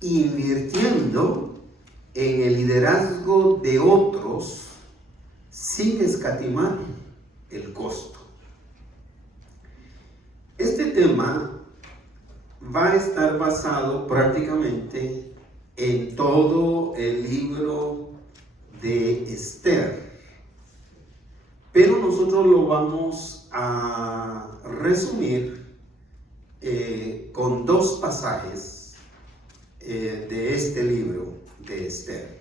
invirtiendo en el liderazgo de otros sin escatimar el costo. Este tema va a estar basado prácticamente en todo el libro de Esther, pero nosotros lo vamos a resumir con dos pasajes de este libro de Esther.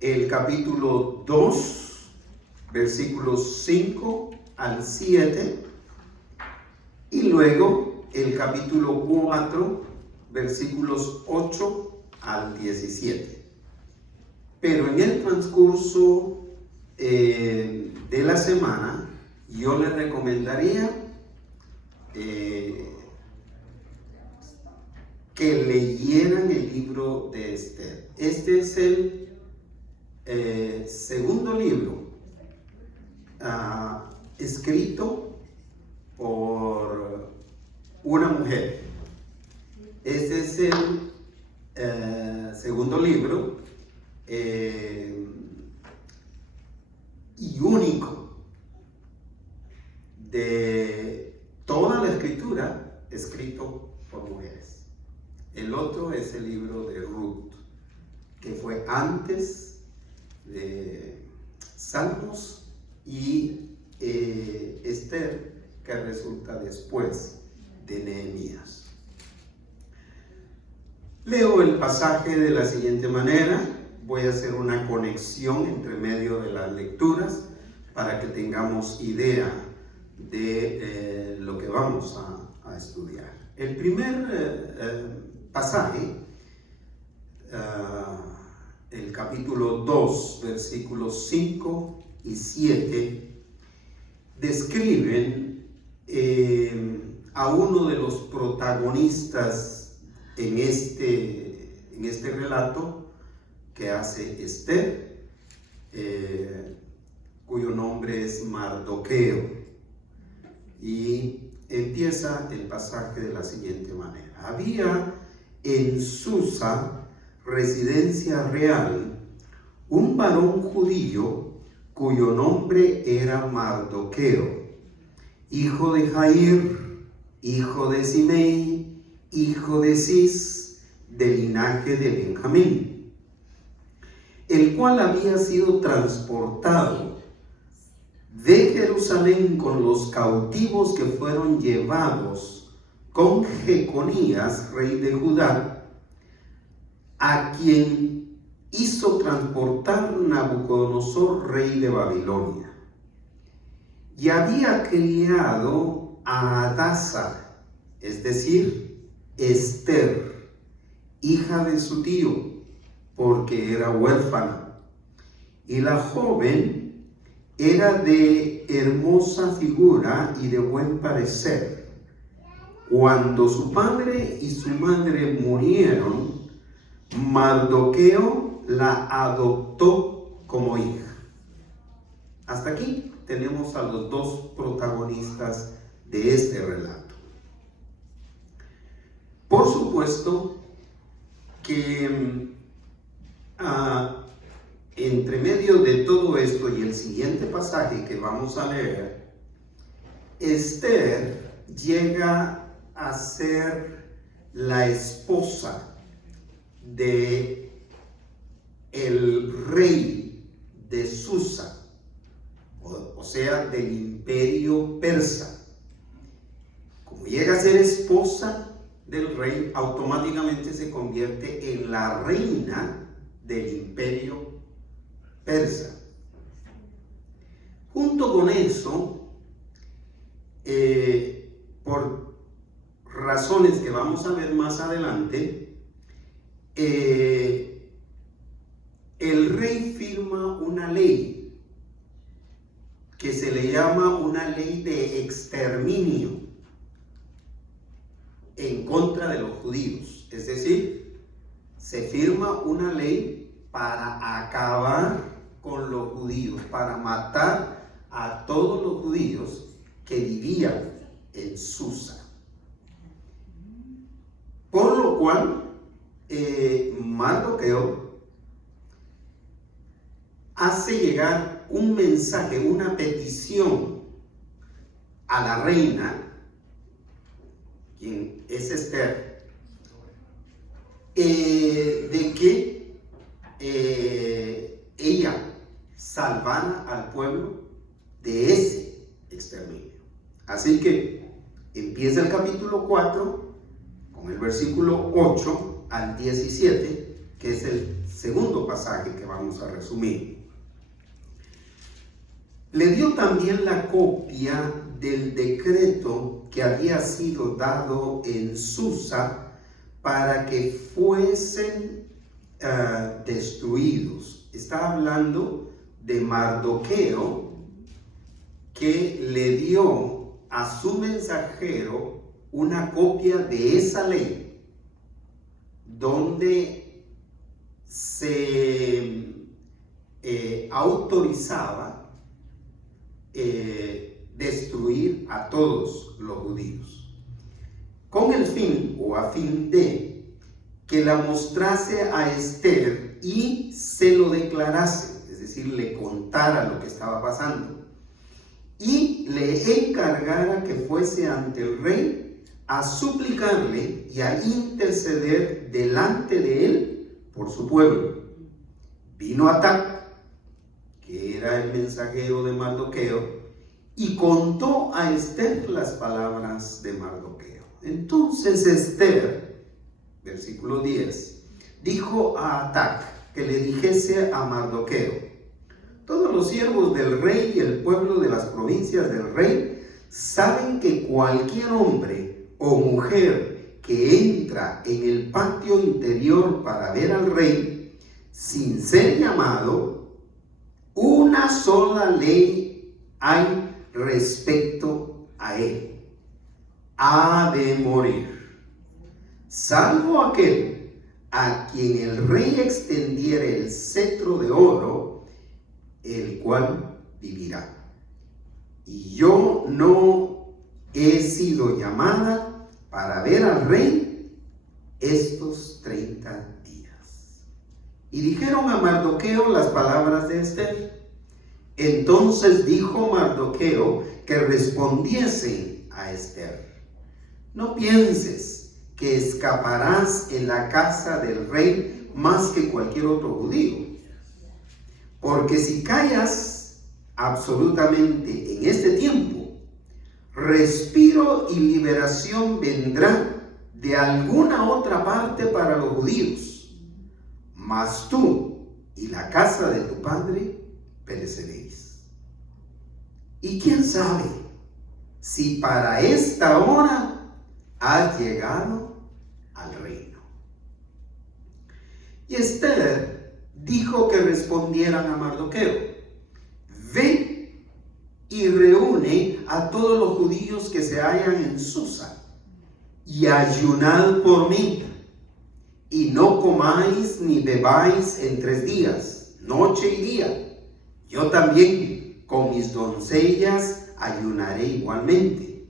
El capítulo 2, versículos 5 al 7, y luego el capítulo 4, versículos 8 al 17. Pero en el transcurso de la semana, yo les recomendaría que leyeran el libro de Esther. Este es el segundo libro escrito por una mujer. Este es el segundo libro y único de toda la escritura escrito por mujeres. El otro es el libro de Ruth, que fue antes de Salmos, y Esther, que resulta después de Nehemías. Leo el pasaje de la siguiente manera. Voy a hacer una conexión entre medio de las lecturas para que tengamos idea de lo que vamos a estudiar. El primer pasaje, el capítulo 2, versículos 5 y 7, describen a uno de los protagonistas en este relato que hace Esther, cuyo nombre es Mardoqueo, y empieza el pasaje de la siguiente manera. Había en Susa, residencia real, un varón judío cuyo nombre era Mardoqueo, hijo de Jair, hijo de Simei, hijo de Cis, del linaje de Benjamín, el cual había sido transportado de Jerusalén con los cautivos que fueron llevados con Jeconías, rey de Judá, a quien hizo transportar Nabucodonosor, rey de Babilonia. Y había criado a Hadasa, es decir, Esther, hija de su tío, porque era huérfana, y la joven era de hermosa figura y de buen parecer. Cuando su padre y su madre murieron, Mardoqueo la adoptó como hija. Hasta aquí tenemos a los dos protagonistas de este relato. Por supuesto que entre medio de todo esto y el siguiente pasaje que vamos a leer, Esther llega a ser la esposa de el rey de Susa, o sea, del imperio persa. Como llega a ser esposa del rey, automáticamente se convierte en la reina del imperio persa. Junto con eso, por razones que vamos a ver más adelante, el rey firma una ley que se le llama una ley de exterminio en contra de los judíos. Es decir, se firma una ley para acabar con los judíos, para matar a todos los judíos que vivían en Susa. Por lo cual, Mardoqueo hace llegar un mensaje, una petición a la reina, quien es Esther, de que ella salvara al pueblo de ese exterminio. Así que empieza el capítulo 4 con el versículo 8 al 17, que es el segundo pasaje que vamos a resumir. Le dio también la copia del decreto que había sido dado en Susa para que fuesen destruidos. Está hablando de Mardoqueo, que le dio a su mensajero una copia de esa ley, donde se autorizaba destruir a todos los judíos, con el fin o a fin de que la mostrase a Esther y se lo declarase, es decir, le contara lo que estaba pasando y le encargara que fuese ante el rey a suplicarle y a interceder delante de él por su pueblo. Vino Atac, que era el mensajero de Mardoqueo, y contó a Esther las palabras de Mardoqueo. Entonces Esther, versículo 10, dijo a Atac que le dijese a Mardoqueo: todos los siervos del rey y el pueblo de las provincias del rey saben que cualquier hombre o mujer que entra en el patio interior para ver al rey, sin ser llamado, una sola ley hay respecto a él: ha de morir, salvo aquel a quien el rey extendiera el cetro de oro, el cual vivirá. Y yo no he sido llamada para ver al rey estos 30 días. Y dijeron a Mardoqueo las palabras de Esther. Entonces dijo Mardoqueo que respondiesen a Esther: no pienses que escaparás en la casa del rey más que cualquier otro judío, porque si callas absolutamente en este tiempo, respiro y liberación vendrá de alguna otra parte para los judíos, mas tú y la casa de tu padre pereceréis. Y quién sabe si para esta hora has llegado al reino. Y Esther dijo que respondieran a Mardoqueo: ve y reúne a todos los judíos que se hallan en Susa y ayunad por mí, y no comáis ni bebáis en 3 días, noche y día. Yo también con mis doncellas ayunaré igualmente,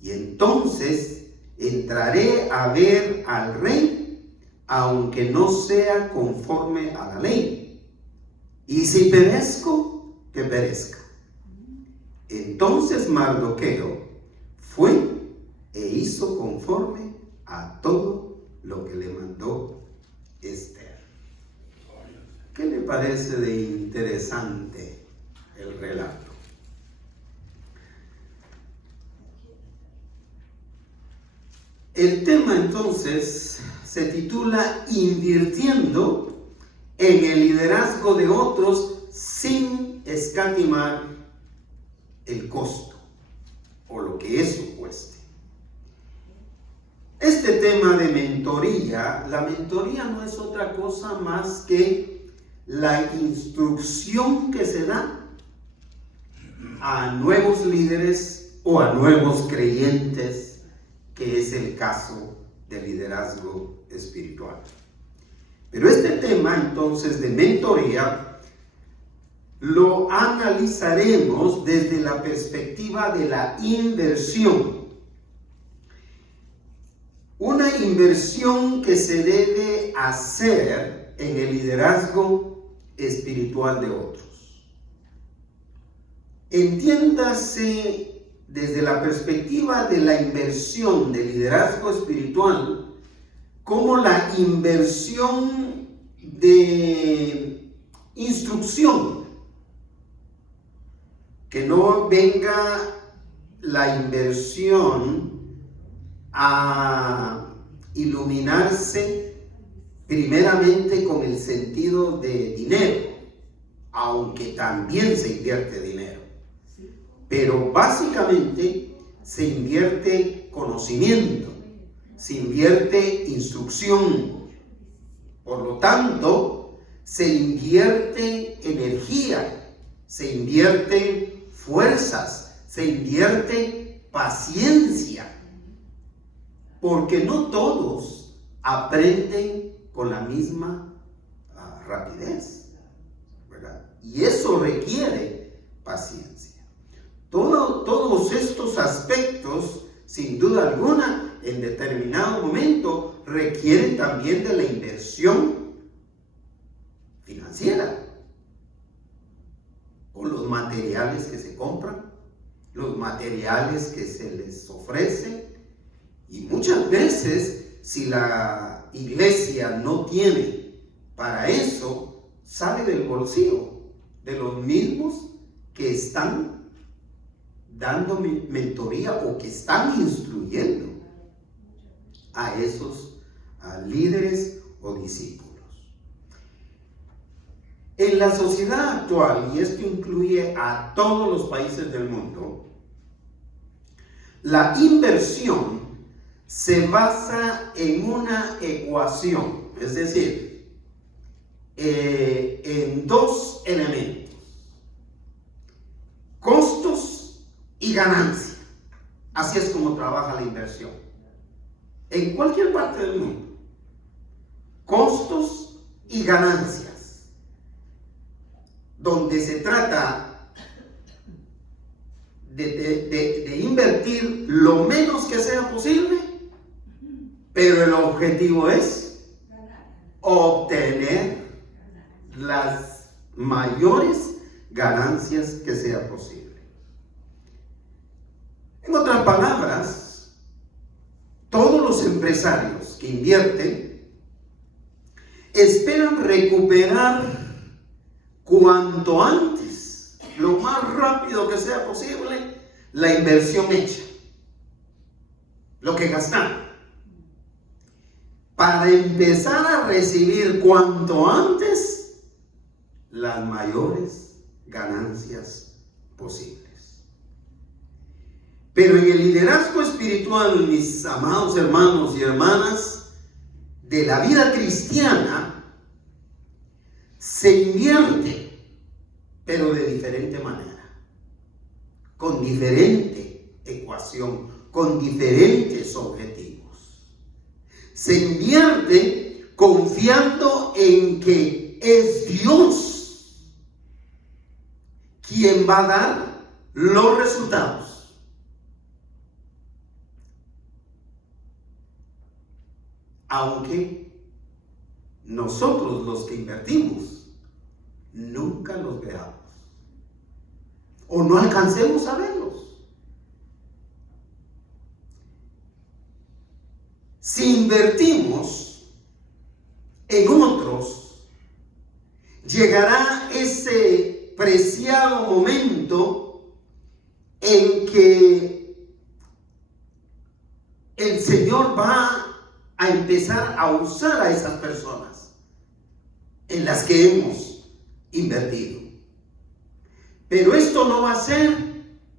y entonces entraré a ver al rey, aunque no sea conforme a la ley, y si perezco, que perezca. Entonces Mardoqueo fue e hizo conforme a todo lo que le mandó Esther. ¿Qué le parece de interesante el relato? El tema entonces se titula Invirtiendo en el liderazgo de otros sin escatimar el costo o lo que eso cueste. Este tema de mentoría, la mentoría no es otra cosa más que la instrucción que se da a nuevos líderes o a nuevos creyentes, que es el caso del liderazgo espiritual. Pero este tema entonces de mentoría lo analizaremos desde la perspectiva de la inversión. Una inversión que se debe hacer en el liderazgo espiritual de otros. Entiéndase desde la perspectiva de la inversión del liderazgo espiritual como la inversión de instrucción. Que no venga la inversión a iluminarse primeramente con el sentido de dinero, aunque también se invierte dinero. Pero básicamente se invierte conocimiento, se invierte instrucción. Por lo tanto, se invierte energía, se invierte fuerzas, se invierte paciencia. Porque no todos aprenden con la misma rapidez, ¿verdad? Y eso requiere paciencia. Todos estos aspectos, sin duda alguna, en determinado momento, requieren también de la inversión financiera. O los materiales que se compran, los materiales que se les ofrecen. Y muchas veces, si la iglesia no tiene para eso, sale del bolsillo de los mismos que están dando mentoría o que están instruyendo a esos líderes o discípulos. En la sociedad actual, y esto incluye a todos los países del mundo, la inversión se basa en una ecuación, es decir, en dos elementos: costos y ganancia. Así es como trabaja la inversión en cualquier parte del mundo. Costos y ganancias, donde se trata de invertir lo menos que sea posible, pero el objetivo es obtener las mayores ganancias que sea posible. En otras palabras, todos los empresarios que invierten esperan recuperar cuanto antes, lo más rápido que sea posible, la inversión hecha, lo que gastaron, para empezar a recibir cuanto antes las mayores ganancias posibles. Pero en el liderazgo espiritual, mis amados hermanos y hermanas, de la vida cristiana, se invierte, pero de diferente manera, con diferente ecuación, con diferentes objetivos. Se invierte confiando en que es Dios quien va a dar los resultados. Aunque nosotros, los que invertimos, nunca los veamos o no alcancemos a verlos. Si invertimos en otros, llegará ese preciado momento en que el Señor va a empezar a usar a esas personas en las que hemos invertido. Pero esto no va a ser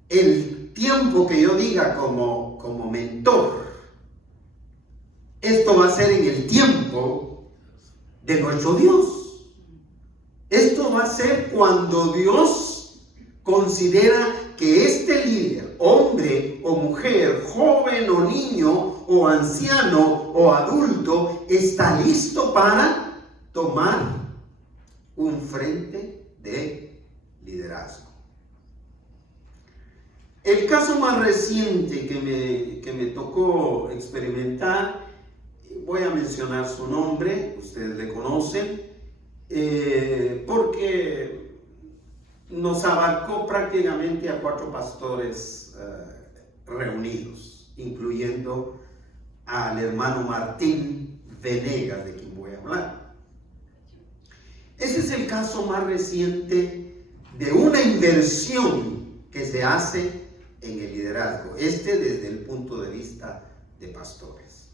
el tiempo que yo diga como mentor. Esto va a ser en el tiempo de nuestro Dios. Esto va a ser cuando Dios considera que este líder, hombre o mujer, joven o niño o anciano o adulto, está listo para tomar un frente de liderazgo. El caso más reciente que me tocó experimentar Voy a mencionar su nombre, ustedes le conocen, porque nos abarcó prácticamente a 4 pastores reunidos, incluyendo al hermano Martín Venegas, de quien voy a hablar. Ese es el caso más reciente de una inversión que se hace en el liderazgo, desde el punto de vista de pastores.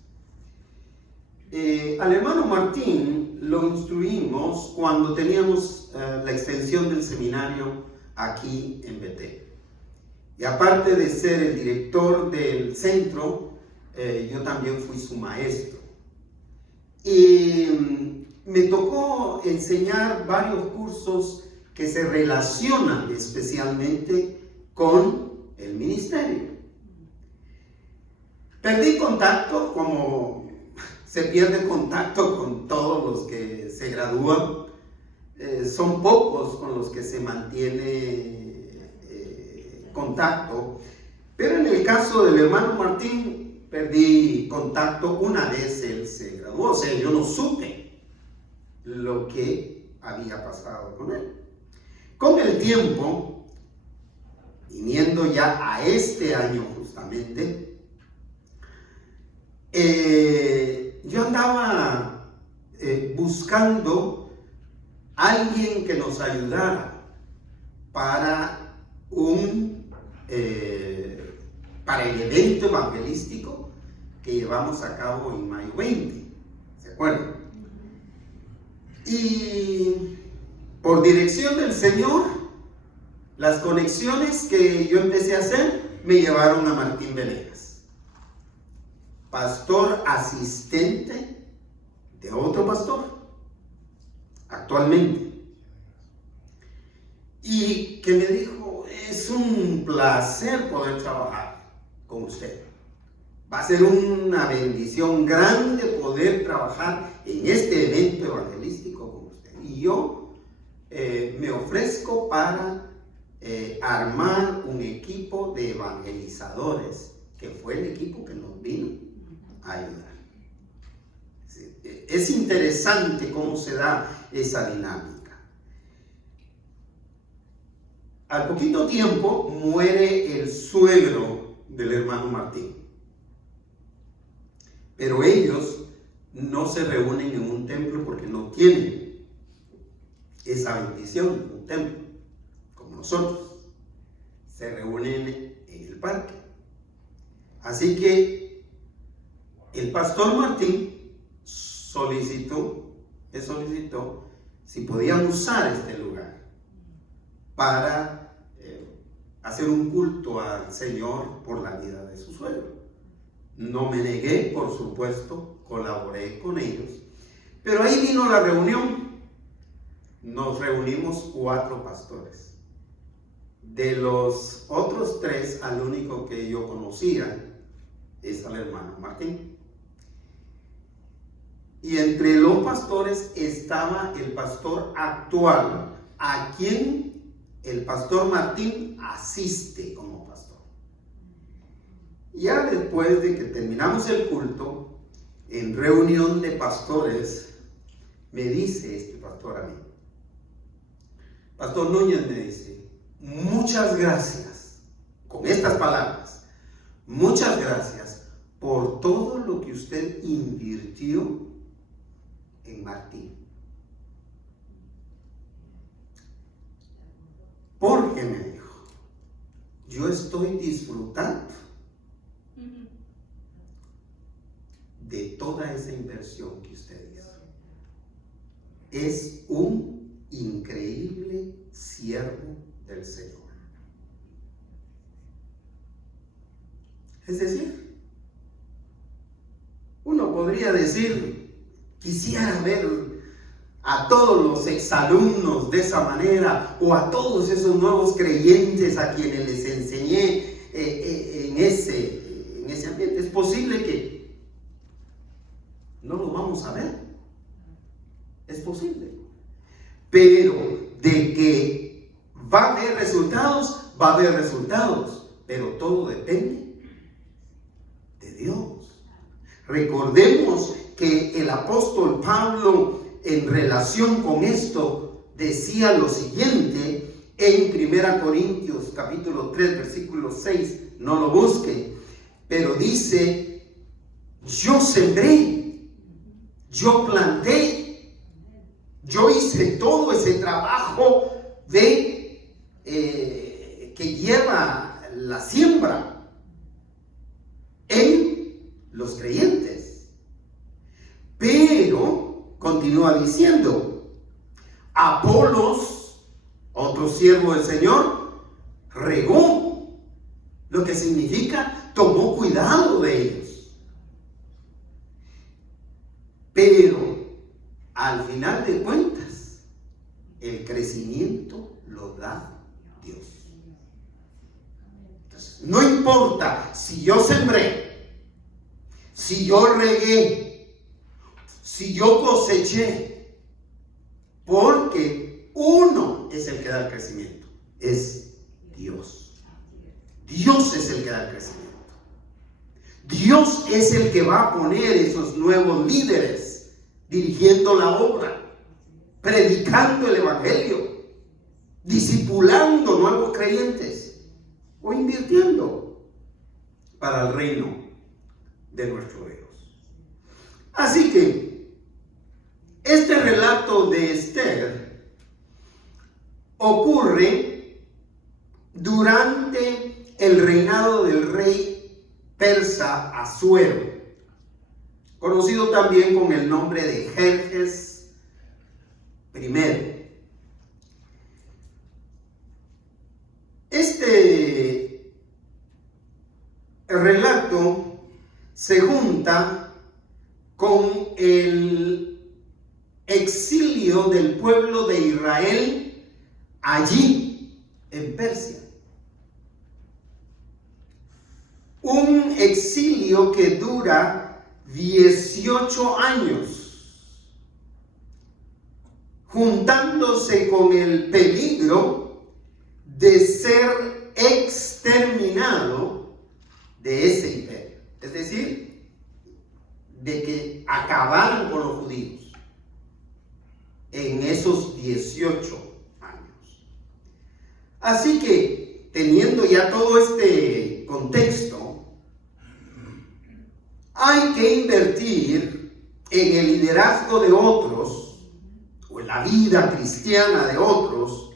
Al hermano Martín lo instruimos cuando teníamos la extensión del seminario aquí en Betel. Y aparte de ser el director del centro, yo también fui su maestro. Y me tocó enseñar varios cursos que se relacionan especialmente con el ministerio. Perdí contacto, como se pierde contacto con todos los que se gradúan. Son pocos con los que se mantiene contacto. Pero en el caso del hermano Martín, perdí contacto una vez él se graduó. O sea, yo no supe lo que había pasado con él. Con el tiempo, viniendo ya a este año justamente, yo andaba buscando alguien que nos ayudara para el evento evangelístico que llevamos a cabo en mayo 20, ¿se acuerdan? Y por dirección del Señor, las conexiones que yo empecé a hacer me llevaron a Martín Venegas, pastor asistente de otro pastor actualmente, y que me dijo: es un placer poder trabajar con usted, va a ser una bendición grande poder trabajar en este evento evangelístico con usted, y yo me ofrezco para armar un equipo de evangelizadores, que fue el equipo que nos vino a ayudar. Es interesante cómo se da esa dinámica. Al poquito tiempo muere el suegro del hermano Martín, pero ellos no se reúnen en un templo porque no tienen esa bendición en un templo como nosotros. Se reúnen en el parque. Así que el pastor Martín me solicitó si podían usar este lugar para hacer un culto al Señor por la vida de su suegro. No me negué, por supuesto, colaboré con ellos, pero ahí vino la reunión. Nos reunimos 4 pastores. De los otros 3, al único que yo conocía es al hermano Martín. Y entre los pastores estaba el pastor actual, a quien el pastor Martín asiste como pastor. Ya después de que terminamos el culto, en reunión de pastores, me dice este pastor a mí: Pastor Núñez, me dice, muchas gracias, con estas palabras, muchas gracias por todo lo que usted invirtió en Martín. Porque me dijo, yo estoy disfrutando de toda esa inversión que usted hizo. Es un increíble siervo del Señor. Es decir, uno podría decir, quisiera ver a todos los exalumnos de esa manera, o a todos esos nuevos creyentes a quienes les enseñé en ese ambiente. Es posible que no lo vamos a ver, es posible, pero de que va a haber resultados, va a haber resultados, pero todo depende de Dios. Recordemos que el apóstol Pablo en relación con esto decía lo siguiente en 1 Corintios capítulo 3 versículo 6, no lo busque, pero dice: yo sembré, yo planté, yo hice todo ese trabajo que lleva la siembra en los creyentes. Pero continúa diciendo: Apolos, otro siervo del Señor, regó, lo que significa tomó cuidado de ellos. Pero al final de cuentas, el crecimiento lo da Dios. Entonces, no importa si yo sembré, si yo regué, si yo coseché, porque uno es el que da el crecimiento, es Dios. Dios es el que da el crecimiento. Dios es el que va a poner esos nuevos líderes dirigiendo la obra, predicando el evangelio, discipulando nuevos creyentes o invirtiendo para el reino de nuestro Dios. Así que este relato de Esther ocurre durante el reinado del rey persa Asuero, conocido también con el nombre de Jerjes I. Este relato se junta con el exilio del pueblo de Israel allí en Persia. Un exilio que dura 18 años, juntándose con el peligro de ser exterminado de ese imperio. Es decir, de que acabaran con los judíos en esos 18 años. Así que, teniendo ya todo este contexto, hay que invertir en el liderazgo de otros, o en la vida cristiana de otros,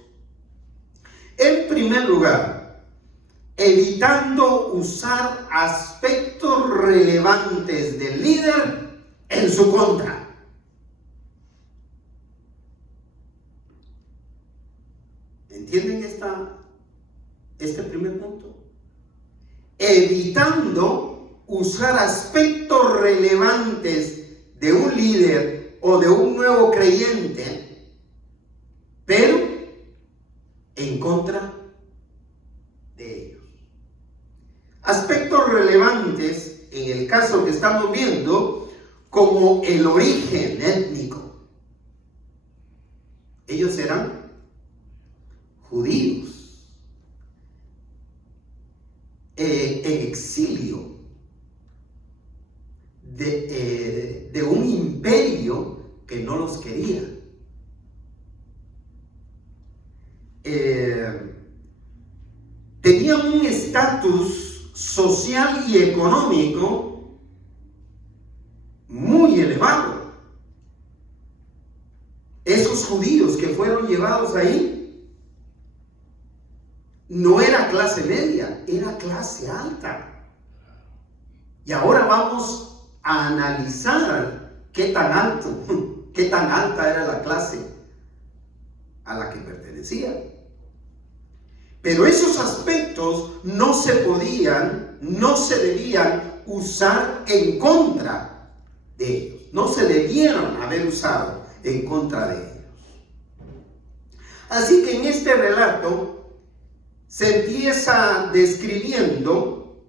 en primer lugar, evitando usar aspectos relevantes del líder en su contra. ¿Entienden este primer punto? Evitando usar aspectos relevantes de un líder o de un nuevo creyente, pero en contra de ellos. Aspectos relevantes, en el caso que estamos viendo, como el origen étnico. Ellos eran judíos, en exilio de un imperio que no los quería. Tenían un estatus social y económico muy elevado. Esos judíos que fueron llevados ahí no era clase media, era clase alta. Y ahora vamos a analizar qué tan alta era la clase a la que pertenecía. Pero esos aspectos no se debían usar en contra de ellos. No se debieron haber usado en contra de ellos. Así que en este relato se empieza describiendo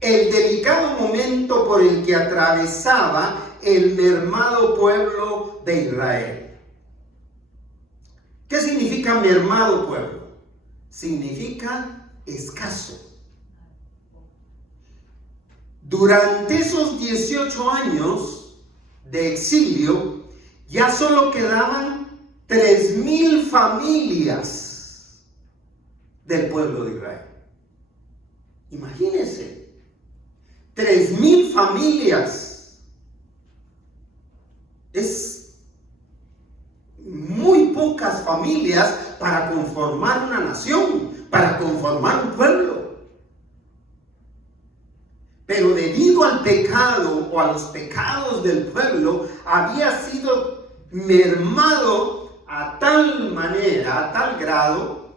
el delicado momento por el que atravesaba el mermado pueblo de Israel. ¿Qué significa mermado pueblo? Significa escaso. Durante esos 18 años, de exilio, ya solo quedaban 3,000 familias del pueblo de Israel. Imagínense, 3,000 familias. Es muy pocas familias para conformar una nación, para conformar un pueblo. Pero debido al pecado o a los pecados del pueblo, había sido mermado a tal manera, a tal grado,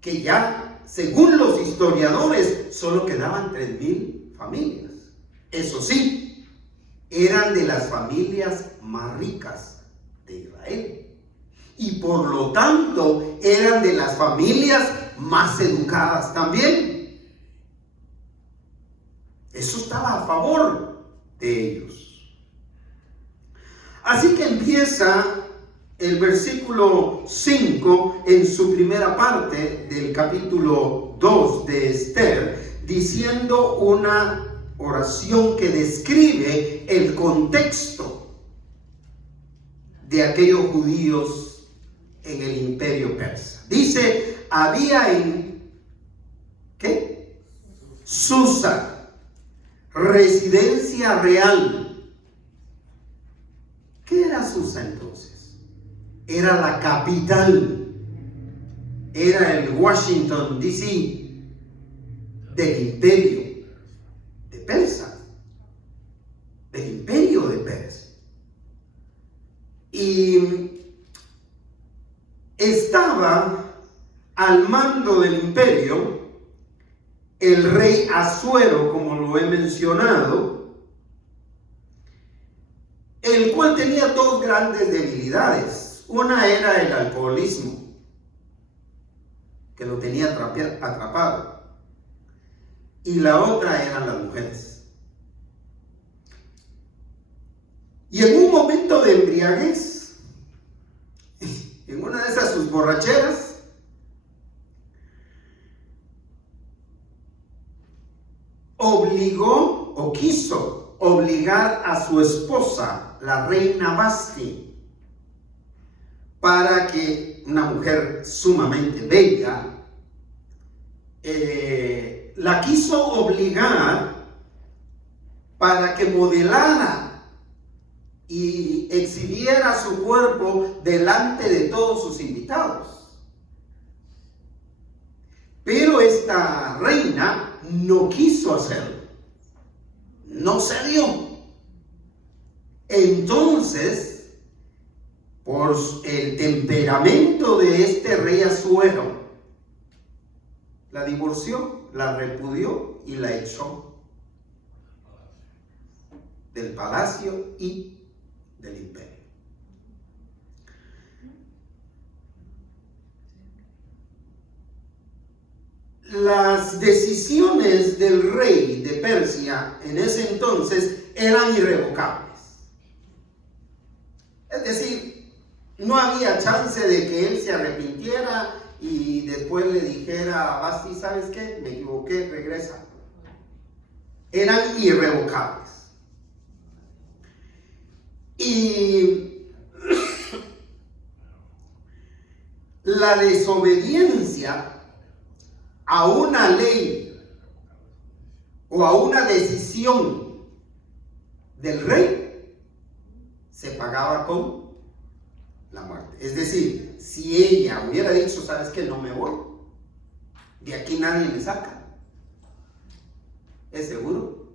que ya, según los historiadores, solo quedaban 3,000 familias. Eso sí, eran de las familias más ricas de Israel. Y por lo tanto, eran de las familias más educadas también. Eso estaba a favor de ellos. Así que empieza el versículo 5 en su primera parte del capítulo 2 de Esther, diciendo una oración que describe el contexto de aquellos judíos en el imperio persa. Dice, había en ¿qué? Susa, residencia real. ¿Qué era Susa entonces? Era la capital, era el Washington DC del imperio de Persia, del imperio de Persia. Y estaba al mando del imperio el rey Asuero, como lo he mencionado, el cual tenía dos grandes debilidades. Una era el alcoholismo, que lo tenía atrapado, y la otra eran las mujeres. Y en un momento de embriaguez, en una de esas sus borracheras, obligó o quiso obligar a su esposa, la reina Vasti, para que una mujer sumamente bella, la quiso obligar para que modelara y exhibiera su cuerpo delante de todos sus invitados. Pero esta reina no quiso hacerlo, no se dio. Entonces, por el temperamento de este rey Asuero, la divorció, la repudió y la echó del palacio y del imperio. Las decisiones del rey de Persia en ese entonces eran irrevocables. Es decir, no había chance de que él se arrepintiera y después le dijera a Vasti, ¿sabes qué? Me equivoqué, regresa. Eran irrevocables. Y la desobediencia a una ley o a una decisión del rey se pagaba con la muerte. Es decir, si ella hubiera dicho, ¿sabes qué? No me voy, de aquí nadie me saca, es seguro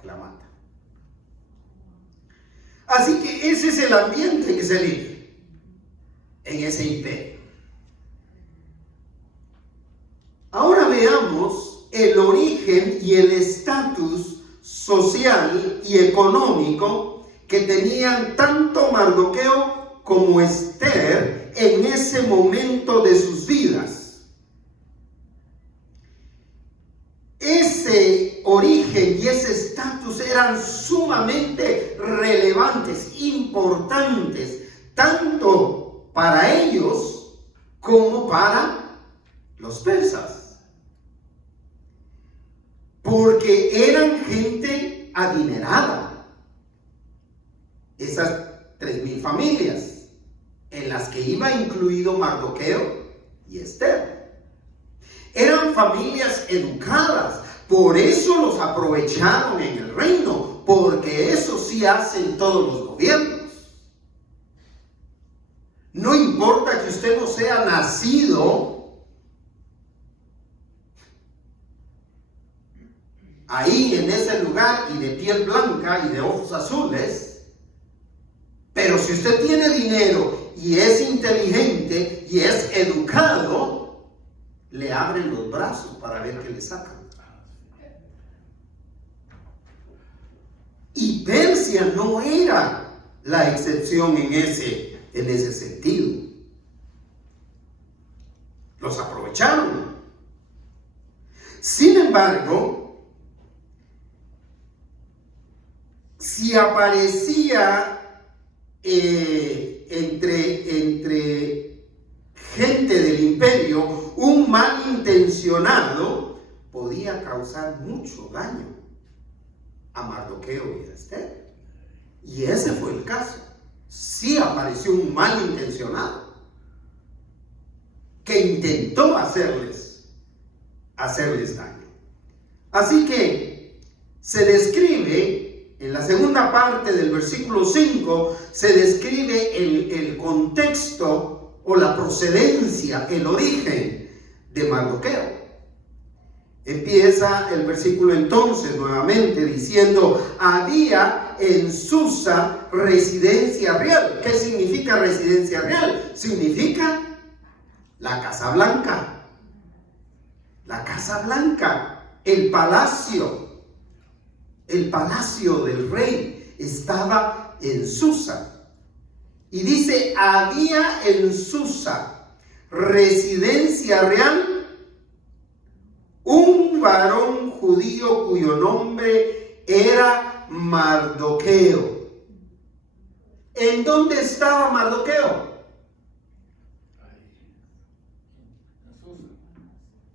que la mata. Así que ese es el ambiente que se vive en ese imperio. Ahora veamos el origen y el estatus social y económico que tenían tanto Mardoqueo como Esther en ese momento de sus vidas. Ese origen y ese estatus eran sumamente relevantes, importantes, tanto para ellos como para los persas. Porque eran gente adinerada, esas 3,000 familias, en las que iba incluido Mardoqueo y Esther. Eran familias educadas, por eso los aprovecharon en el reino, porque eso sí hacen todos los gobiernos. No importa que usted no sea nacido ahí en ese lugar y de piel blanca y de ojos azules, pero si usted tiene dinero y es inteligente y es educado, le abren los brazos para ver qué le sacan. Y Persia no era la excepción en ese sentido. Los aprovecharon. Sin embargo, si aparecía entre gente del imperio un malintencionado, podía causar mucho daño a Mardoqueo y a Esther. Y ese fue el caso. Sí apareció un malintencionado que intentó hacerles daño. Así que se describe, en la segunda parte del versículo 5, se describe el contexto o la procedencia, el origen de Mardoqueo. Empieza el versículo entonces nuevamente diciendo: había en Susa residencia real. ¿Qué significa residencia real? Significa la Casa Blanca. La Casa Blanca, el palacio del rey estaba en Susa. Y dice: había en Susa residencia real un varón judío cuyo nombre era Mardoqueo. ¿En dónde estaba Mardoqueo?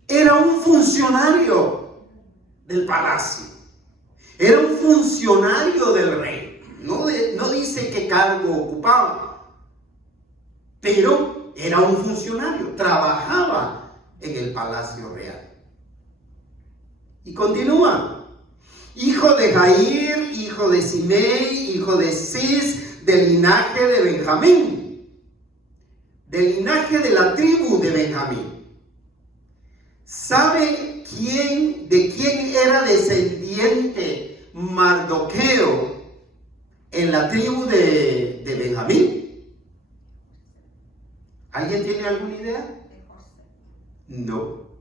Era un funcionario del palacio. Era un funcionario del rey. No dice qué cargo ocupaba, pero era un funcionario. Trabajaba en el palacio real. Y continúa: hijo de Jair, hijo de Simei, hijo de Cis, del linaje de Benjamín, del linaje de la tribu de Benjamín. ¿Sabe de quién era descendiente Mardoqueo en la tribu de Benjamín? ¿Alguien tiene alguna idea? No.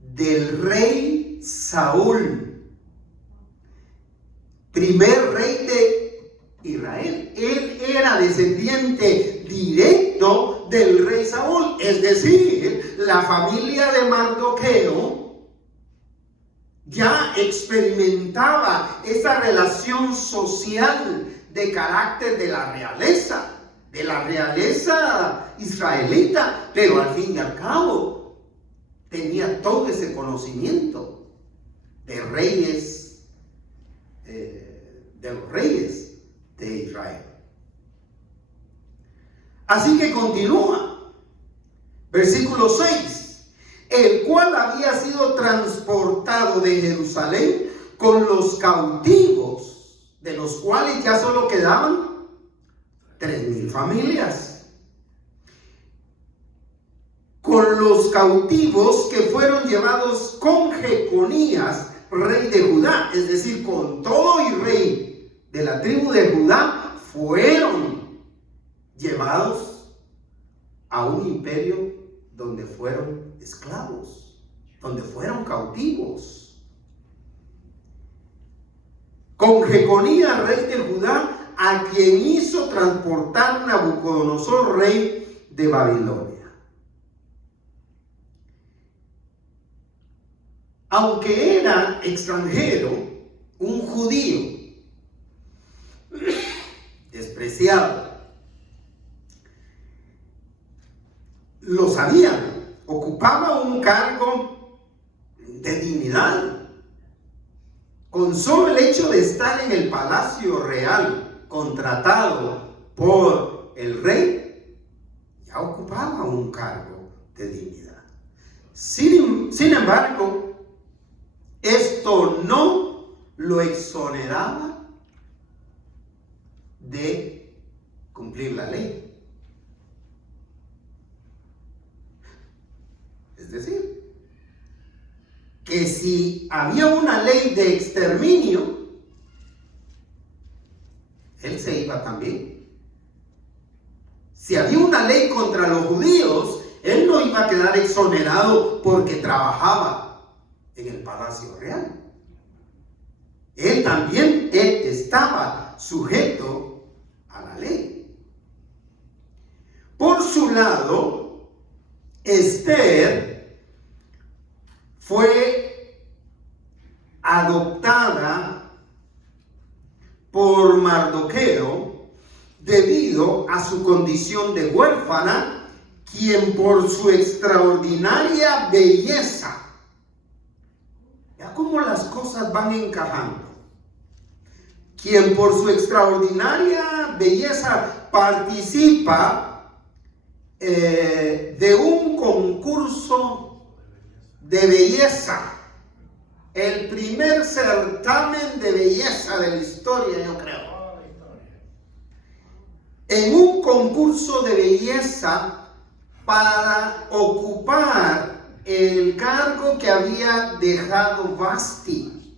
Del rey Saúl, primer rey de Israel. Él era descendiente directo del rey Saúl, es decir, la familia de Mardoqueo ya experimentaba esa relación social de carácter de la realeza israelita, pero al fin y al cabo tenía todo ese conocimiento de reyes, de los reyes de Israel. Así que continúa, versículo 6, el cual había sido transportado de Jerusalén con los cautivos, de los cuales ya solo quedaban 3,000 familias. Con los cautivos que fueron llevados con Jeconías, rey de Judá, es decir, con todo y rey de la tribu de Judá, fueron llevados a un imperio donde fueron esclavos, donde fueron cautivos. Con Jeconías, rey de Judá, a quien hizo transportar Nabucodonosor, rey de Babilonia. Aunque era extranjero, un judío despreciado, lo sabían, ocupaba un cargo de dignidad, con solo el hecho de estar en el palacio real, contratado por el rey, ya ocupaba un cargo de dignidad. Sin embargo, esto no lo exoneraba de cumplir la ley. Es decir, que si había una ley de exterminio, él se iba también. Si había una ley contra los judíos, él no iba a quedar exonerado porque trabajaba en el palacio real. Él también estaba sujeto a la ley. Por su lado, Esther fue adoptada por Mardoqueo debido a su condición de huérfana, quien por su extraordinaria belleza, ya cómo las cosas van encajando, quien por su extraordinaria belleza participa de un concurso de belleza, el primer certamen de belleza de la historia, yo creo. En un concurso de belleza para ocupar el cargo que había dejado Vasti,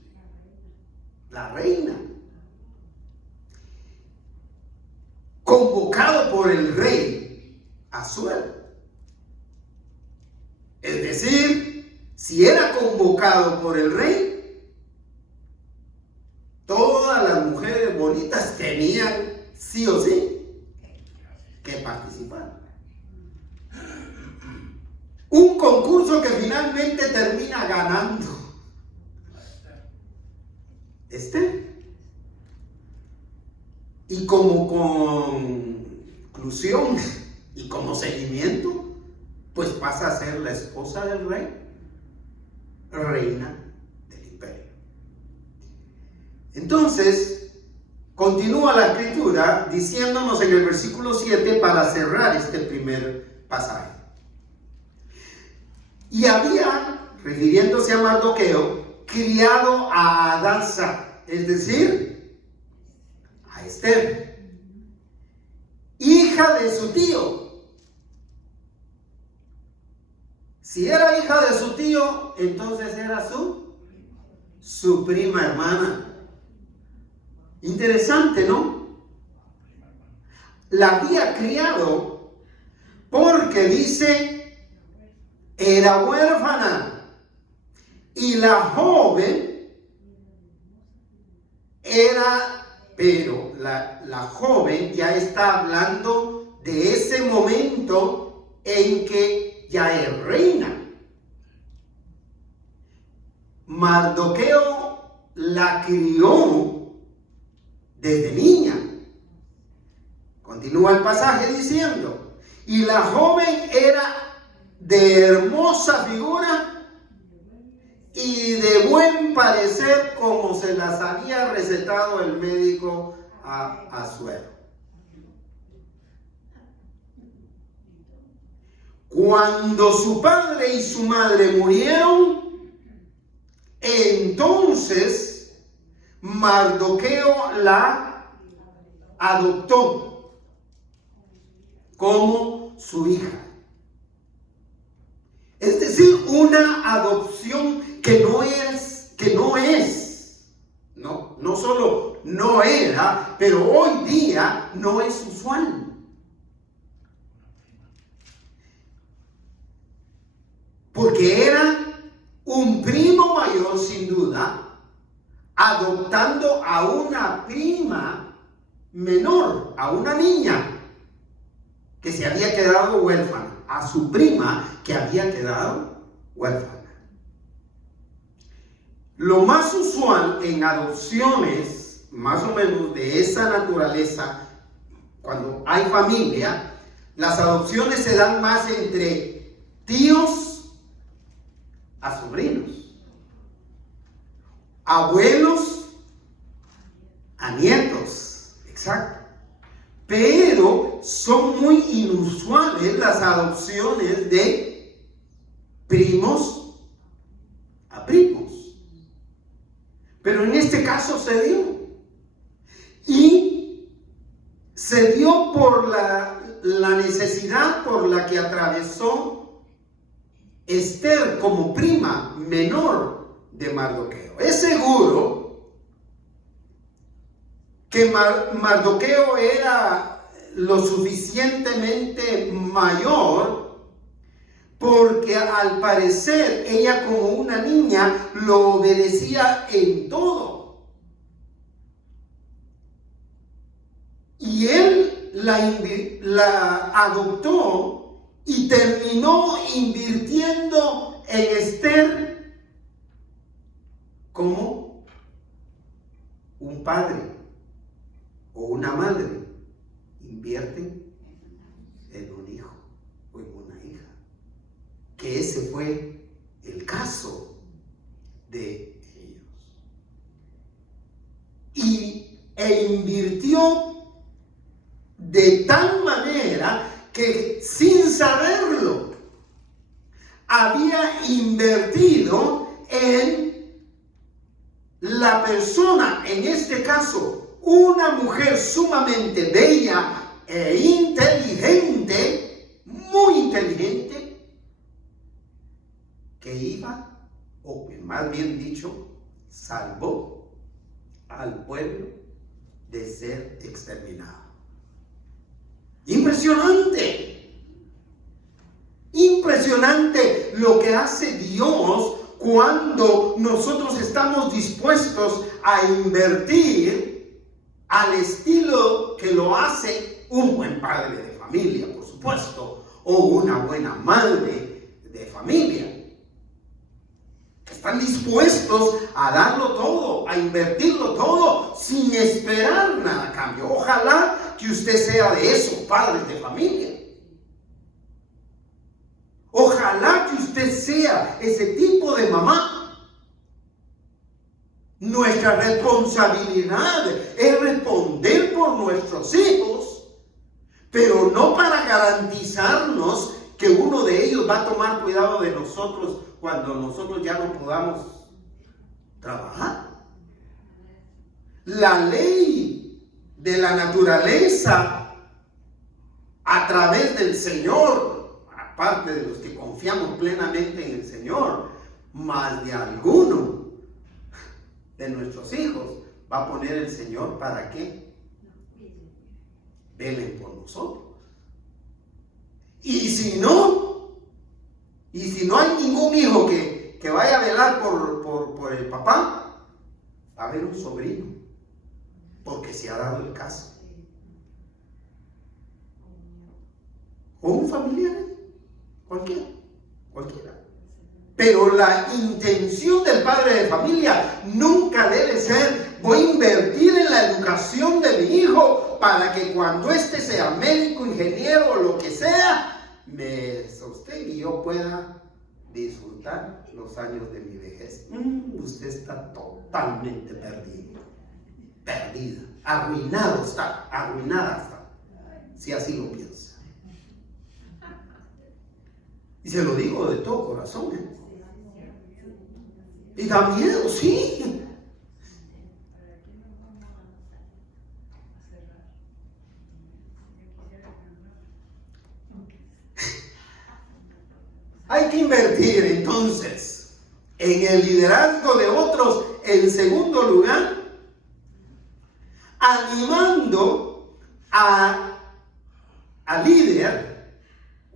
la reina, convocado por el rey Asuero. Es decir, si era convocado por el rey, todas las mujeres bonitas tenían sí o sí que participar. Un concurso que finalmente termina ganando Esther. Y como conclusión y como seguimiento, pues pasa a ser la esposa del rey, reina del imperio. Entonces, continúa la escritura diciéndonos en el versículo 7 para cerrar este primer pasaje. Y había, refiriéndose a Mardoqueo, criado a Hadasa, es decir, a Esther, hija de su tío. Si era hija de su tío, entonces era su prima hermana. Interesante, ¿no? La había criado porque dice, era huérfana. Y la joven era, pero la joven ya está hablando de ese momento en que ya es reina. Mardoqueo la crió desde niña. Continúa el pasaje diciendo, y la joven era de hermosa figura y de buen parecer, como se las había recetado el médico a Asuero. Cuando su padre y su madre murieron, entonces Mardoqueo la adoptó como su hija. Es decir, una adopción que no solo no era, pero hoy día no es usual. Porque era un primo mayor, sin duda, adoptando a una prima menor, a una niña que se había quedado huérfana, a su prima que había quedado huérfana. Lo más usual en adopciones, más o menos de esa naturaleza, cuando hay familia, las adopciones se dan más entre tíos a sobrinos. abuelos a nietos, exacto. Pero son muy inusuales las adopciones de primos a primos. Pero en este caso se dio. Y se dio por la necesidad por la que atravesó Esther como prima menor de Mardoqueo. Es seguro que Mardoqueo era lo suficientemente mayor, porque al parecer ella, como una niña, lo obedecía en todo. Y él la adoptó y terminó invirtiendo en Esther como un padre o una madre invierten en un hijo o en una hija. Que ese fue el caso de ellos. E invirtió de tal manera que, sin saberlo, había invertido en la persona, en este caso, una mujer sumamente bella e inteligente, muy inteligente, que iba, o más bien dicho, salvó al pueblo de ser exterminado. Impresionante, impresionante lo que hace Dios cuando nosotros estamos dispuestos a invertir al estilo que lo hace un buen padre de familia, por supuesto, o una buena madre de familia. Están dispuestos a darlo todo, a invertirlo todo, sin esperar nada a cambio. Ojalá que usted sea de esos padres de familia. Ojalá que usted sea ese tipo de mamá. Nuestra responsabilidad es responder por nuestros hijos, pero no para garantizarnos que uno de ellos va a tomar cuidado de nosotros cuando nosotros ya no podamos trabajar. La ley de la naturaleza a través del Señor, aparte de los que confiamos plenamente en el Señor, más de alguno de nuestros hijos va a poner el Señor para que velen por nosotros. Y si no hay ningún hijo que vaya a velar por el papá, va a haber un sobrino, porque se ha dado el caso. O un familiar, cualquiera. Pero la intención del padre de familia nunca debe ser: voy a invertir en la educación de mi hijo para que cuando éste sea médico, ingeniero o lo que sea, me sostenga y yo pueda disfrutar los años de mi vejez. Usted está totalmente perdida, arruinada está, si así lo piensa. Y se lo digo de todo corazón, ¿eh? Y da miedo, sí. Hay que invertir entonces en el liderazgo de otros. En segundo lugar, animando al líder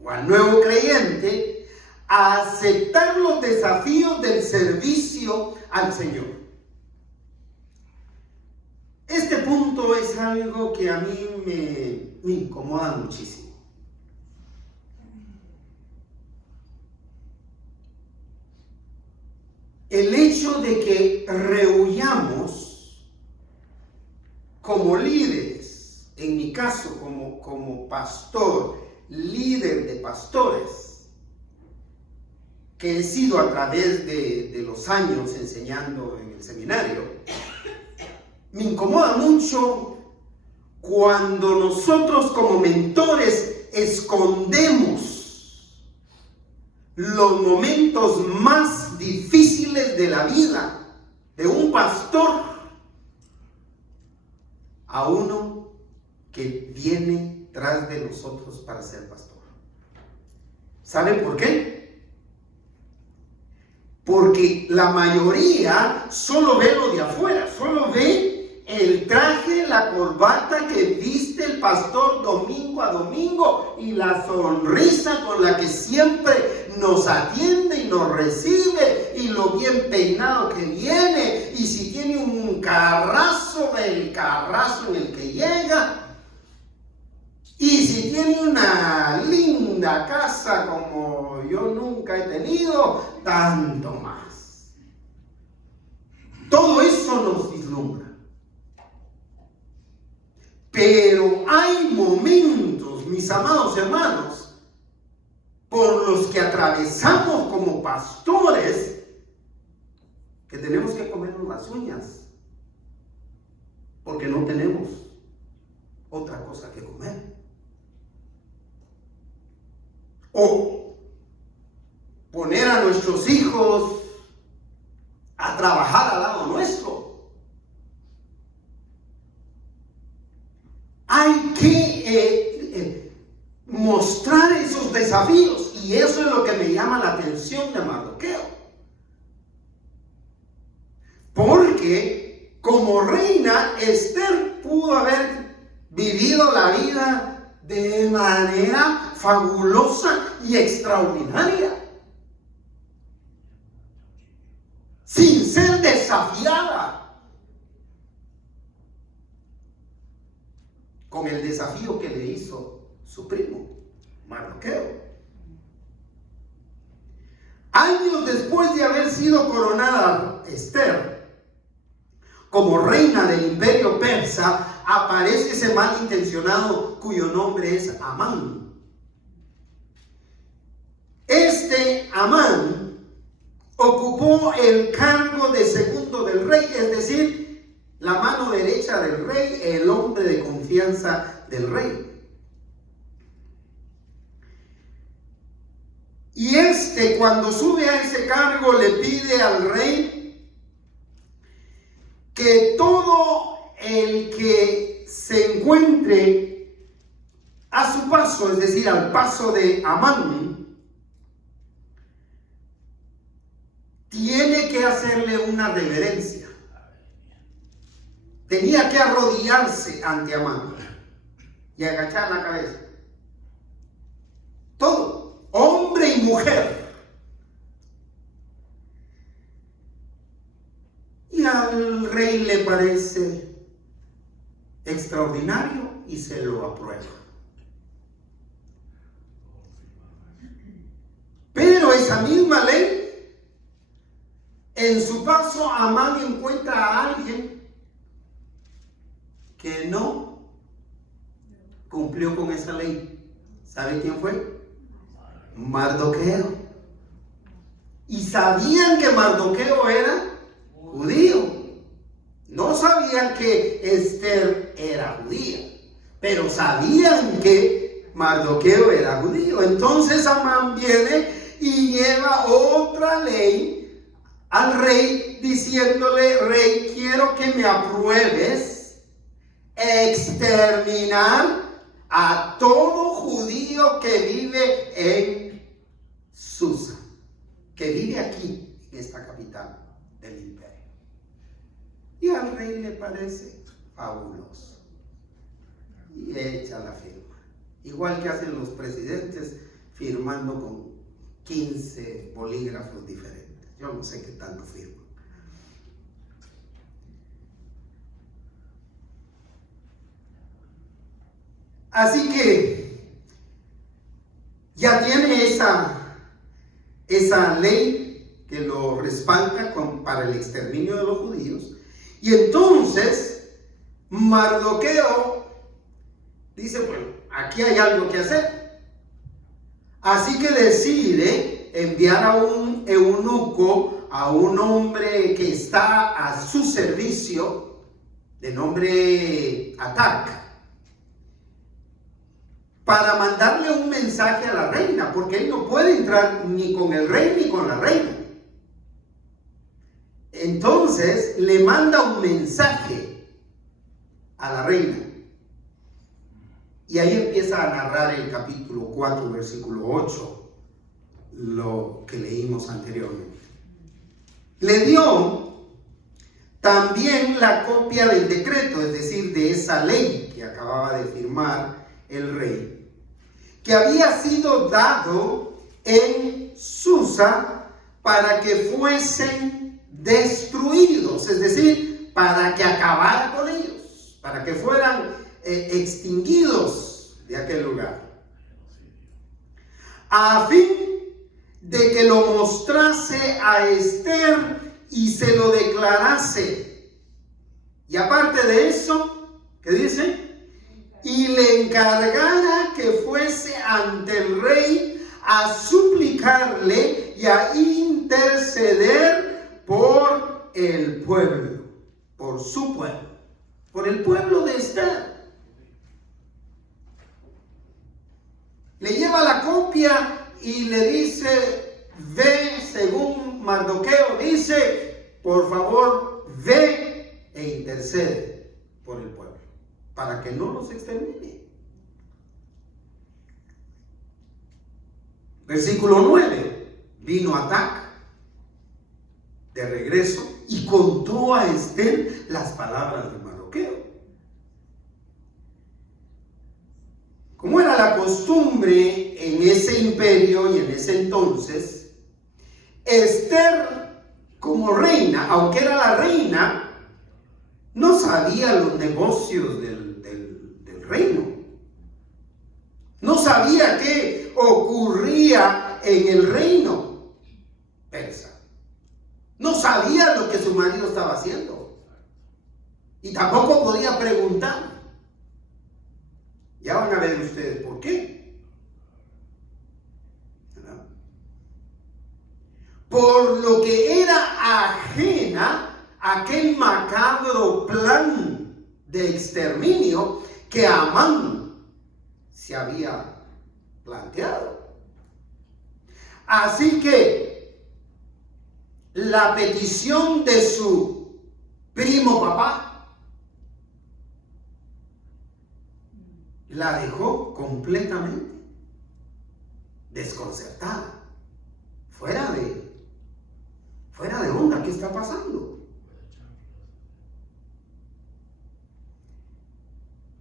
o al nuevo creyente a aceptar los desafíos del servicio al Señor. Este punto es algo que a mí me incomoda muchísimo. El hecho de que rehuyamos como líderes, en mi caso como pastor, líder de pastores, que he sido a través de los años enseñando en el seminario, me incomoda mucho cuando nosotros como mentores escondemos los momentos más difíciles de la vida de un pastor a uno que viene tras de nosotros para ser pastor. ¿Saben por qué? Porque la mayoría solo ve lo de afuera, solo ve el traje, la corbata que viste el pastor domingo a domingo y la sonrisa con la que siempre nos atiende y nos recibe y lo bien peinado que viene y si tiene un carrazo, el carrazo en el que llega. Y si tiene una linda casa como yo nunca he tenido, tanto más. Todo eso nos vislumbra. Pero hay momentos, mis amados hermanos, por los que atravesamos como pastores, que tenemos que comernos las uñas, porque no tenemos otra cosa que comer. O poner a nuestros hijos a trabajar al lado nuestro. Hay que mostrar esos desafíos y eso es lo que me llama la atención de Mardoqueo. Porque como reina, Esther pudo haber vivido la vida de manera fabulosa y extraordinaria, sin ser desafiada con el desafío que le hizo su primo Mardoqueo. Años después de haber sido coronada Esther como reina del imperio persa, aparece ese malintencionado cuyo nombre es Amán. Este Amán ocupó el cargo de segundo del rey, es decir, la mano derecha del rey, el hombre de confianza del rey. Y cuando sube a ese cargo, le pide al rey que todo el que se encuentre a su paso, es decir, al paso de Amán, tiene que hacerle una reverencia. Tenía que arrodillarse ante Amán y agachar la cabeza. Todo, hombre y mujer. Y al rey le parece extraordinario y se lo aprueba. Pero esa misma ley, en su paso, Amán encuentra a alguien que no cumplió con esa ley. ¿Sabe quién fue? Mardoqueo. Y sabían que Mardoqueo era judío. No sabían que Esther era judía, pero sabían que Mardoqueo era judío. Entonces Amán viene y lleva otra ley al rey diciéndole: rey, quiero que me apruebes exterminar a todo judío que vive en Susa, que vive aquí, en esta capital del imperio. Y al rey le parece fabuloso y echa la firma, igual que hacen los presidentes firmando con 15 bolígrafos diferentes. Yo no sé qué tanto firman. Así que ya tiene esa ley que lo respalda para el exterminio de los judíos. Y entonces Mardoqueo dice: bueno, aquí hay algo que hacer. Así que decide enviar a un eunuco, a un hombre que está a su servicio, de nombre Atac, para mandarle un mensaje a la reina, porque él no puede entrar ni con el rey ni con la reina. Entonces le manda un mensaje a la reina. Y ahí empieza a narrar el capítulo 4, versículo 8, lo que leímos anteriormente. Le dio también la copia del decreto, es decir, de esa ley que acababa de firmar el rey, que había sido dado en Susa para que fuesen destruidos, es decir, para que acabara con ellos, para que fueran extinguidos de aquel lugar, a fin de que lo mostrase a Esther y se lo declarase. Y aparte de eso, ¿qué dice? Y le encargara que fuese ante el rey a suplicarle y a interceder por el pueblo, por su pueblo, por el pueblo de Esther. Le lleva la copia y le dice, ve, según Mardoqueo dice, por favor, ve e intercede por el pueblo, para que no los extermine. Versículo 9, vino Atac de regreso y contó a Esther las palabras de Mardoqueo. Como era la costumbre en ese imperio y en ese entonces, Esther, como reina, aunque era la reina, no sabía los negocios del reino. No sabía qué ocurría en el reino persa. No sabía lo que su marido estaba haciendo. Y tampoco podía preguntar. Ya van a ver ustedes por qué. ¿Verdad? Por lo que era ajena a aquel macabro plan de exterminio que Amán se había planteado. Así que la petición de su primo papá la dejó completamente desconcertada, fuera de onda. ¿Qué está pasando?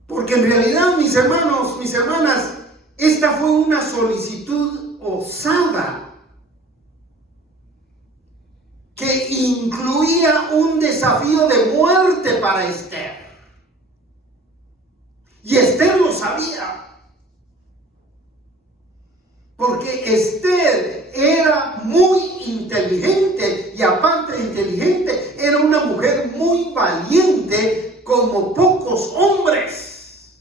Porque en realidad, mis hermanos, mis hermanas, esta fue una solicitud osada que incluía un desafío de muerte para Esther. Y Esther lo sabía, porque Esther era muy inteligente y aparte de inteligente, era una mujer muy valiente como pocos hombres.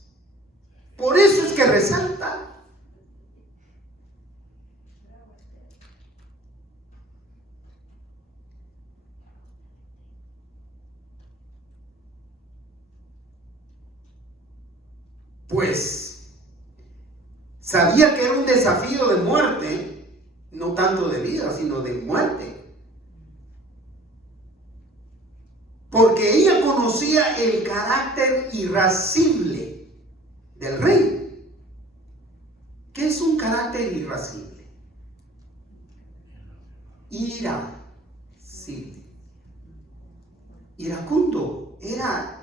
Por eso es que resalta. Pues sabía que era un desafío de muerte, no tanto de vida, sino de muerte. Porque ella conocía el carácter irascible del rey. ¿Qué es un carácter irascible? Irascible. Iracundo era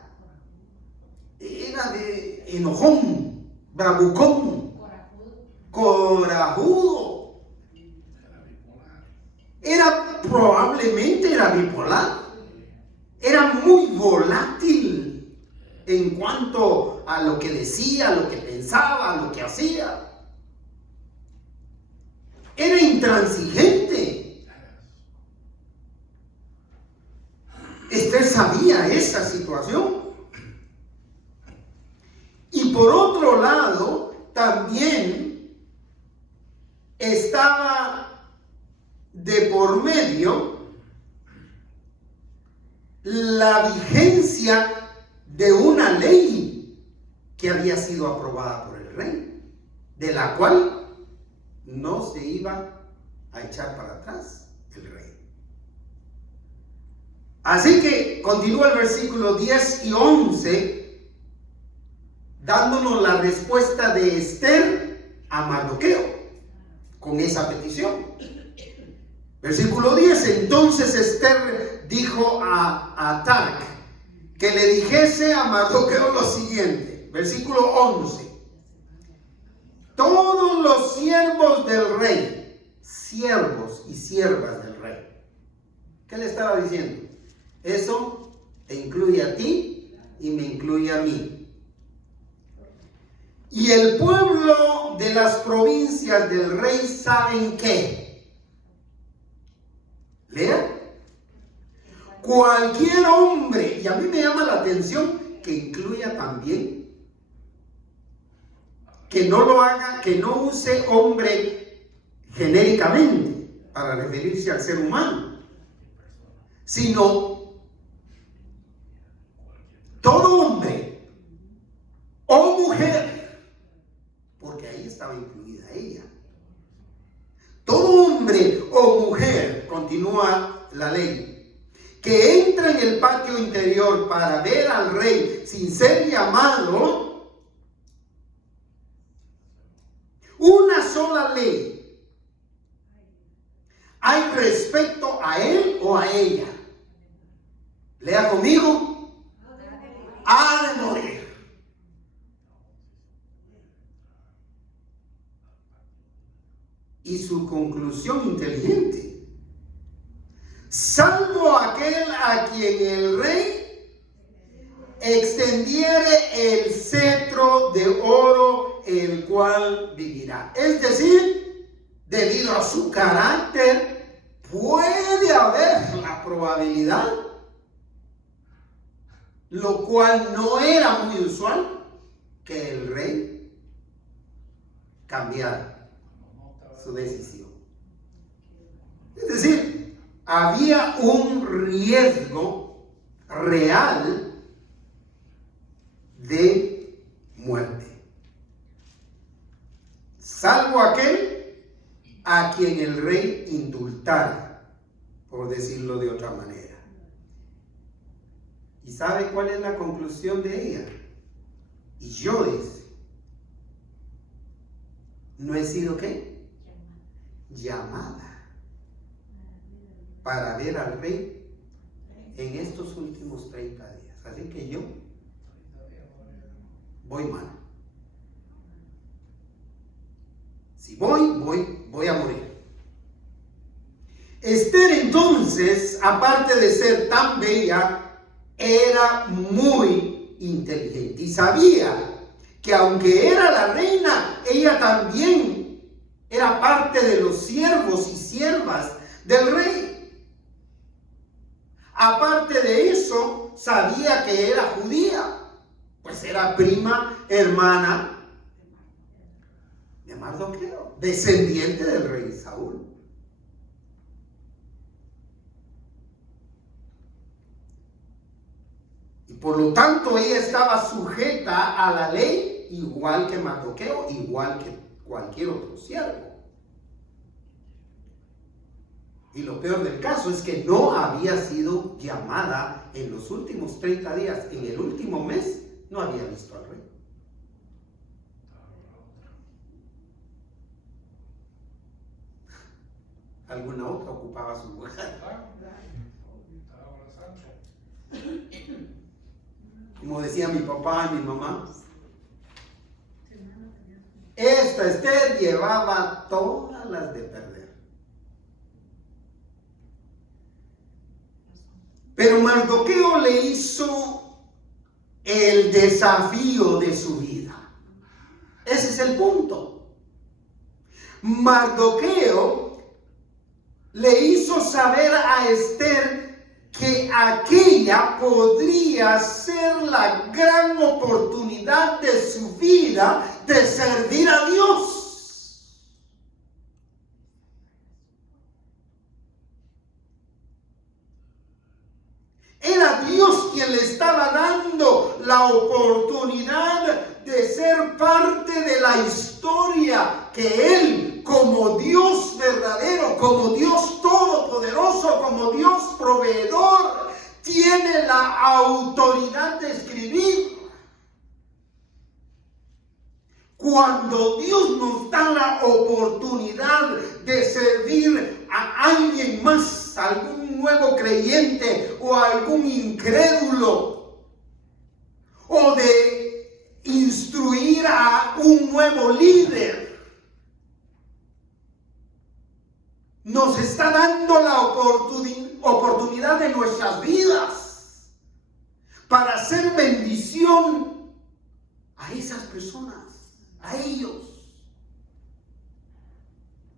de enojón, bravucón, corajudo. Probablemente era bipolar. Era muy volátil en cuanto a lo que decía, a lo que pensaba, a lo que hacía. Era intransigente. Esther sabía esa situación. Y por otro lado, también estaba de por medio la vigencia de una ley que había sido aprobada por el rey, de la cual no se iba a echar para atrás el rey. Así que continúa el versículo 10 y 11 dándonos la respuesta de Esther a Mardoqueo con esa petición. Versículo 10: entonces Esther dijo a Atac que le dijese a Mardoqueo lo siguiente. Versículo 11: todos los siervos del rey, siervos y siervas del rey. ¿Qué le estaba diciendo? Eso te incluye a ti y me incluye a mí. Y el pueblo de las provincias del rey, ¿saben qué? Lea. Cualquier hombre, y a mí me llama la atención que incluya también, que no lo haga, que no use hombre genéricamente para referirse al ser humano, sino todo hombre o mujer, porque ahí estaba incluida ella. Todo hombre o mujer, continúa la ley, que entra en el patio interior para ver al rey sin ser llamado, una sola ley hay respecto a él o a ella. Lea conmigo. Ha de morir. Y su conclusión inteligente: salvo aquel a quien el rey extendiere el cetro de oro, el cual vivirá. Es decir, debido a su carácter, puede haber la probabilidad, lo cual no era muy usual, que el rey cambiara su decisión. Es decir, había un riesgo real de muerte, salvo aquel a quien el rey indultara, por decirlo de otra manera. ¿Y sabe cuál es la conclusión de ella? Y yo no he sido ¿qué? Llamada para ver al rey en estos últimos 30 días. Así que yo voy mal. Si voy a morir. Esther entonces, aparte de ser tan bella, era muy inteligente y sabía que aunque era la reina, ella también era parte de los siervos y siervas del rey. Aparte de eso, sabía que era judía, pues era prima hermana de Mardoqueo, descendiente del rey Saúl. Y por lo tanto ella estaba sujeta a la ley, igual que Mardoqueo, igual que cualquier otro siervo. Y lo peor del caso es que no había sido llamada en los últimos 30 días. En el último mes no había visto al rey. Alguna otra ocupaba su lugar. Como decía mi papá y mi mamá, esta Esther llevaba todas las de perder. Pero Mardoqueo le hizo el desafío de su vida. Ese es el punto. Mardoqueo le hizo saber a Esther que aquella podría ser la gran oportunidad de su vida de servir a Dios. le estaba dando la oportunidad de ser parte de la historia que él, como Dios verdadero, como Dios todopoderoso, como Dios proveedor, tiene la autoridad de escribir. Cuando Dios nos da la oportunidad de servir a alguien más, a algún nuevo creyente o a algún incrédulo, o de instruir a un nuevo líder, nos está dando la oportunidad de nuestras vidas para hacer bendición a esas personas, a ellos.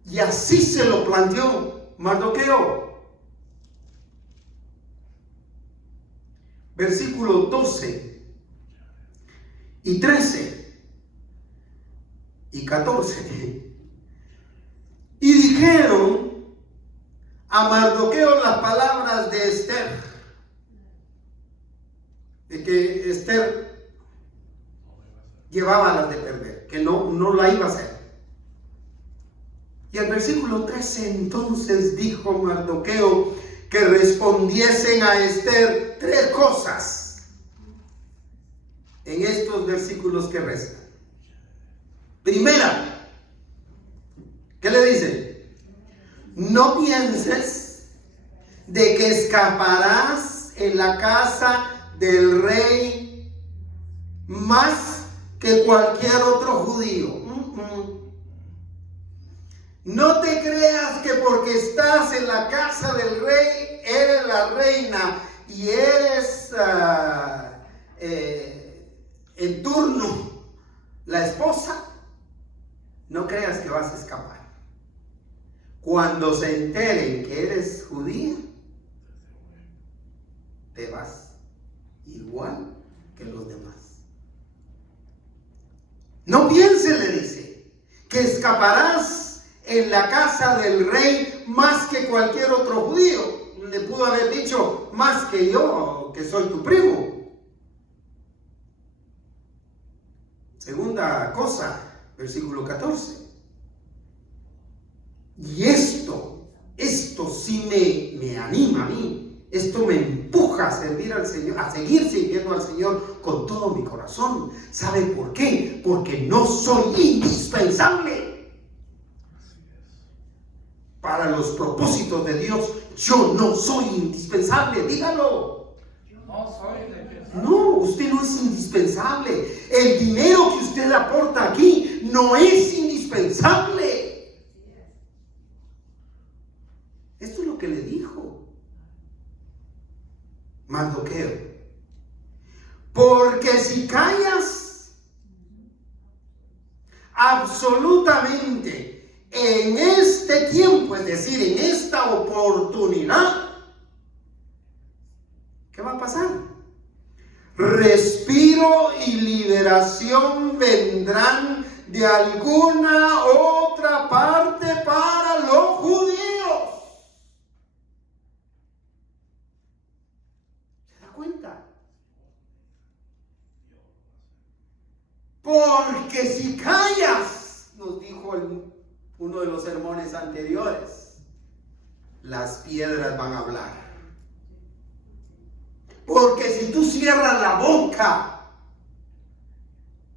Y así se lo planteó Mardoqueo. Versículos 12 y 13 y 14. Y dijeron a Mardoqueo las palabras de Esther, de que Esther llevaba las de perder, que no la iba a hacer. Y el versículo 13, entonces dijo Mardoqueo que respondiesen a Esther 3 cosas en estos versículos que restan. Primera, ¿qué le dice? No pienses de que escaparás en la casa del rey más que cualquier otro judío. No te creas que porque estás en la casa del rey eres la reina y eres en turno la esposa. No creas que vas a escapar. Cuando se enteren que eres judía, te vas igual que los demás. No pienses, le dice, que escaparás en la casa del rey más que cualquier otro judío. Le pudo haber dicho más que yo, que soy tu primo. Segunda cosa, versículo 14. Y esto sí me anima a mí. Esto me empuja a servir al Señor, a seguir sirviendo al Señor con todo mi corazón. ¿Sabe por qué? Porque no soy indispensable para los propósitos de Dios. Yo no soy indispensable, dígalo. No, usted no es indispensable. El dinero que usted aporta aquí no es indispensable. Esto es lo que le dijo Mardoqueo. Porque si callas absolutamente en este tiempo, es decir, en esta oportunidad, ¿qué va a pasar? Respiro y liberación vendrán de alguna otra parte para los judíos. ¿Se da cuenta? Porque si callas, nos dijo uno de los sermones anteriores, las piedras van a hablar. Porque si tú cierras la boca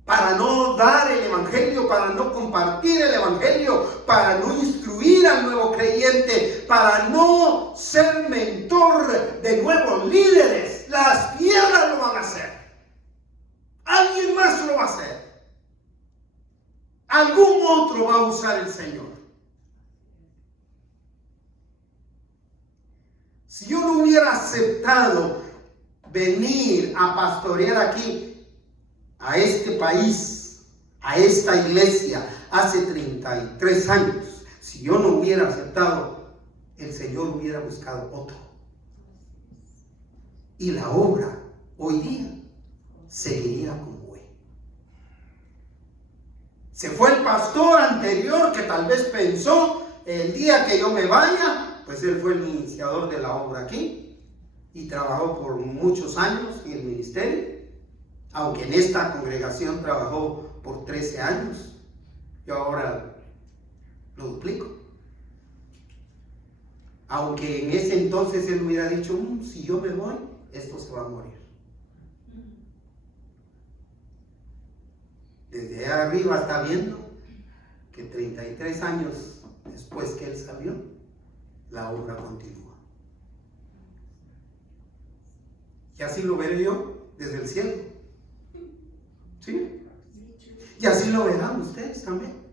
para no dar el evangelio, para no compartir el evangelio, para no instruir al nuevo creyente, para no ser mentor de nuevos líderes, las piedras lo van a hacer. Alguien más lo va a hacer. Algún otro va a usar el Señor. Si yo no hubiera aceptado venir a pastorear aquí, a este país, a esta iglesia, hace 33 años, si yo no hubiera aceptado, el Señor hubiera buscado otro. Y la obra hoy día seguiría como hoy. Se fue el pastor anterior que tal vez pensó, el día que yo me vaya, pues él fue el iniciador de la obra aquí. y trabajó por muchos años en el ministerio, aunque en esta congregación trabajó por 13 años. Yo ahora lo duplico. Aunque en ese entonces él hubiera dicho, si yo me voy, esto se va a morir. Desde arriba está viendo que 33 años después que él salió, la obra continúa. Y así lo veré yo desde el cielo. ¿Sí? Y así lo verán ustedes también.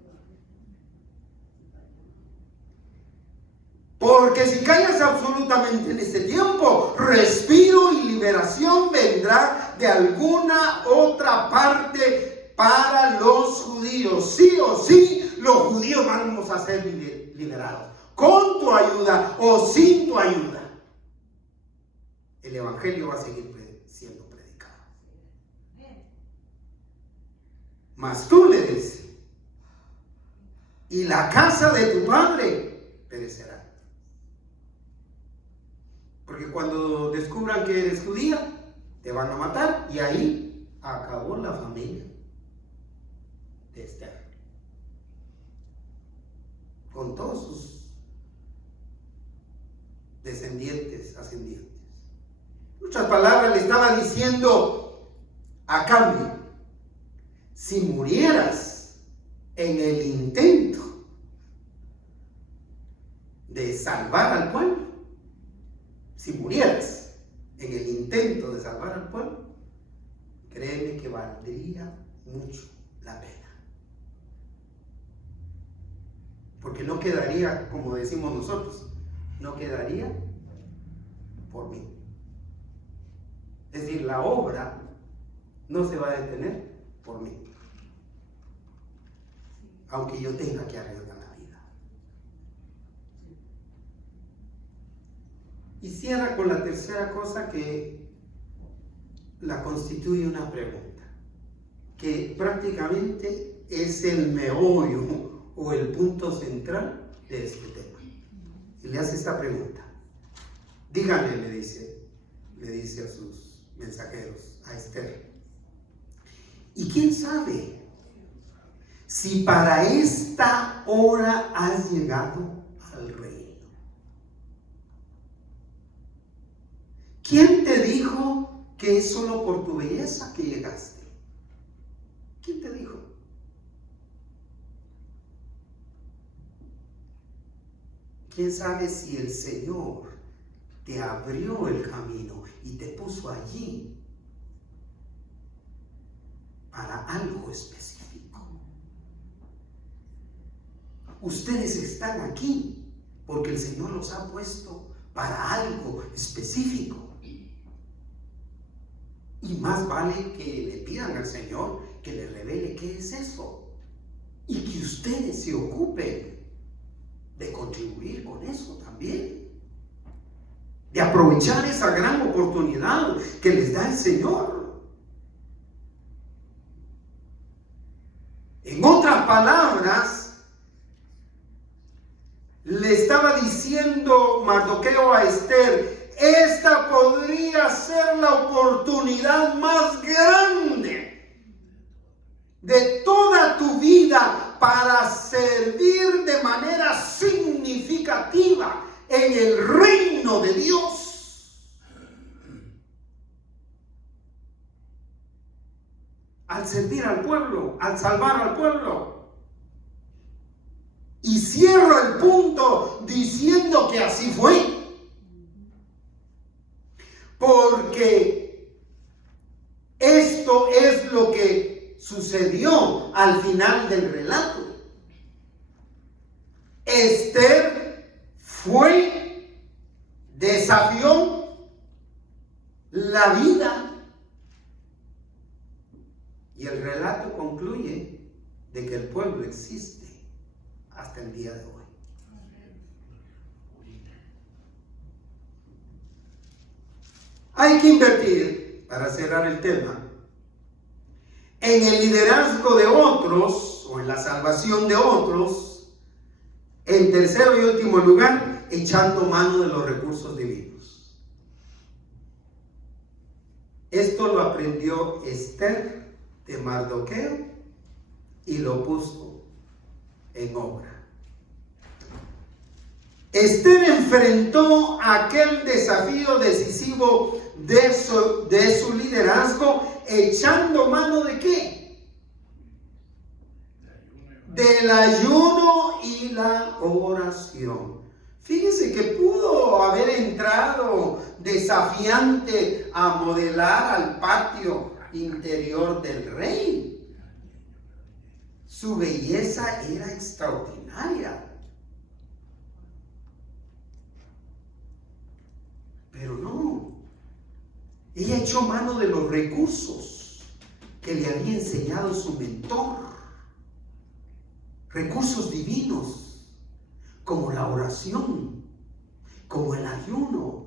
Porque si callas absolutamente en este tiempo, respiro y liberación vendrá de alguna otra parte para los judíos. Sí o sí, los judíos vamos a ser liberados. Con tu ayuda o sin tu ayuda. El evangelio va a seguir siendo predicado. Mas tú le dices, y la casa de tu padre perecerá. Porque cuando descubran que eres judía, te van a matar. Y ahí acabó la familia de Esther. Con todos sus descendientes, ascendientes. En otras palabras, le estaba diciendo a cambio, si murieras en el intento de salvar al pueblo, si murieras en el intento de salvar al pueblo, créeme que valdría mucho la pena. Porque no quedaría, como decimos nosotros, no quedaría por mí. Es decir, la obra no se va a detener por mí. Aunque yo tenga que arriesgar la vida. Y cierra con la tercera cosa que la constituye una pregunta, que prácticamente es el meollo o el punto central de este tema. Y le hace esta pregunta. Díganle, le dice a sus mensajeros, a Esther. ¿Y quién sabe si para esta hora has llegado al reino? ¿Quién te dijo que es solo por tu belleza que llegaste? ¿Quién te dijo? ¿Quién sabe si el Señor te abrió el camino y te puso allí para algo específico? Ustedes están aquí porque el Señor los ha puesto para algo específico. Y más vale que le pidan al Señor que le revele qué es eso. Y que ustedes se ocupen de contribuir con eso también. De aprovechar esa gran oportunidad que les da el Señor. En otras palabras, le estaba diciendo Mardoqueo a Esther, esta podría ser la oportunidad más grande de toda tu vida para servir de manera significativa en el reino de Dios. Al servir al pueblo, al salvar al pueblo. Y cierro el punto diciendo que así fue. Porque esto es lo que sucedió al final del relato. Esther fue, desafió la vida. Y el relato concluye de que el pueblo existe hasta el día de hoy. Hay que invertir, para cerrar el tema, en el liderazgo de otros o en la salvación de otros. En tercero y último lugar, echando mano de los recursos divinos. Esto lo aprendió Esther de Mardoqueo y lo puso en obra. Esther enfrentó aquel desafío decisivo de su liderazgo echando mano ¿de qué? Del ayuno y la oración. Fíjese que pudo haber entrado desafiante a modelar al patio interior del rey. Su belleza era extraordinaria. Pero no. Ella echó mano de los recursos que le había enseñado su mentor. Recursos divinos, como la oración, como el ayuno,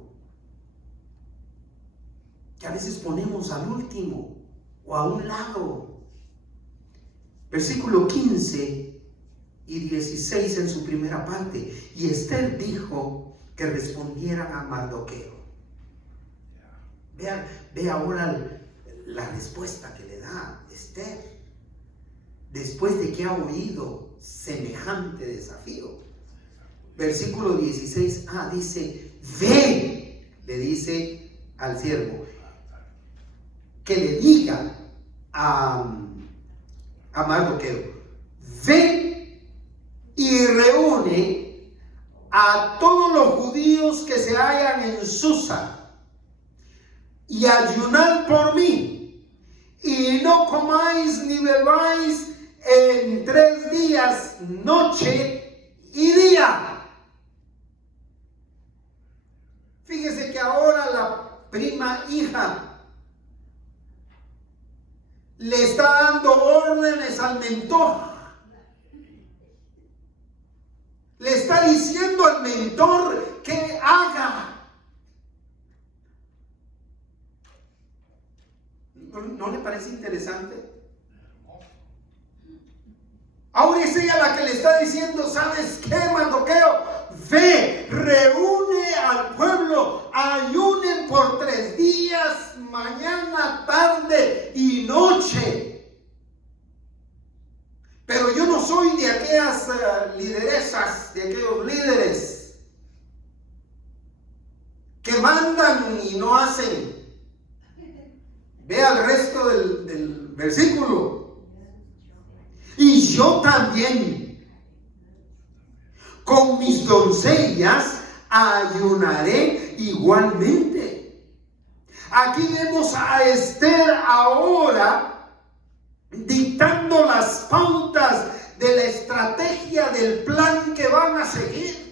que a veces ponemos al último o a un lado. Versículo 15 y 16 en su primera parte. Y Esther dijo que respondieran a Mardoqueo. Ve ahora la respuesta que le da Esther después de que ha oído semejante desafío. Versículo 16a dice: ve, le dice al siervo, que le diga a Mardoqueo: ve y reúne a todos los judíos que se hallan en Susa y ayunad por mí, y no comáis ni bebáis en 3 días, noche y día. Fíjese que ahora la prima hija le está dando órdenes al mentor. Le está diciendo al mentor que haga. ¿No le parece interesante? Ahora es ella la que le está diciendo: ¿sabes qué, Mardoqueo? Ve, reúne al pueblo, ayunen por 3 días, mañana, tarde y noche. Pero yo no soy de aquellas lideresas, de aquellos líderes que mandan y no hacen. Ve al resto del versículo. Y yo también, con mis doncellas, ayunaré igualmente. Aquí vemos a Esther ahora dictando las pautas de la estrategia del plan que van a seguir.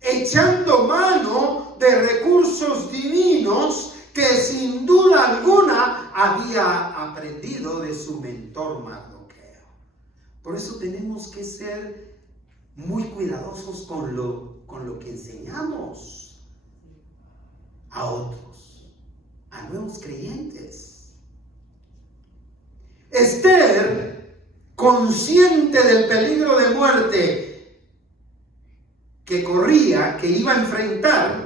Echando mano de recursos divinos que sin duda alguna había aprendido de su mentor Mardoqueo. Por eso tenemos que ser muy cuidadosos con lo que enseñamos a otros, a nuevos creyentes. Esther, consciente del peligro de muerte que corría, que iba a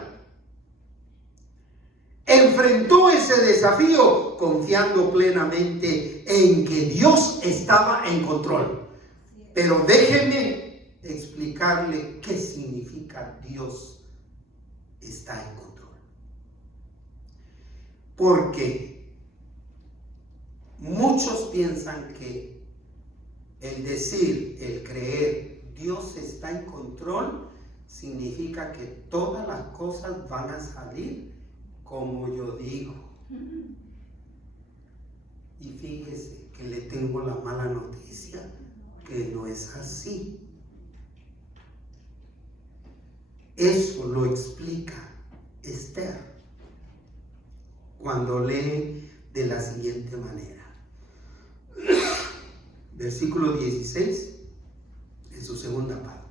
enfrentó ese desafío confiando plenamente en que Dios estaba en control. Pero déjeme explicarle qué significa Dios está en control. Porque muchos piensan que el decir, el creer, Dios está en control, significa que todas las cosas van a salir como yo digo. Y fíjese que le tengo la mala noticia, que no es así. Eso lo explica Esther cuando lee de la siguiente manera. Versículo 16, en su segunda parte.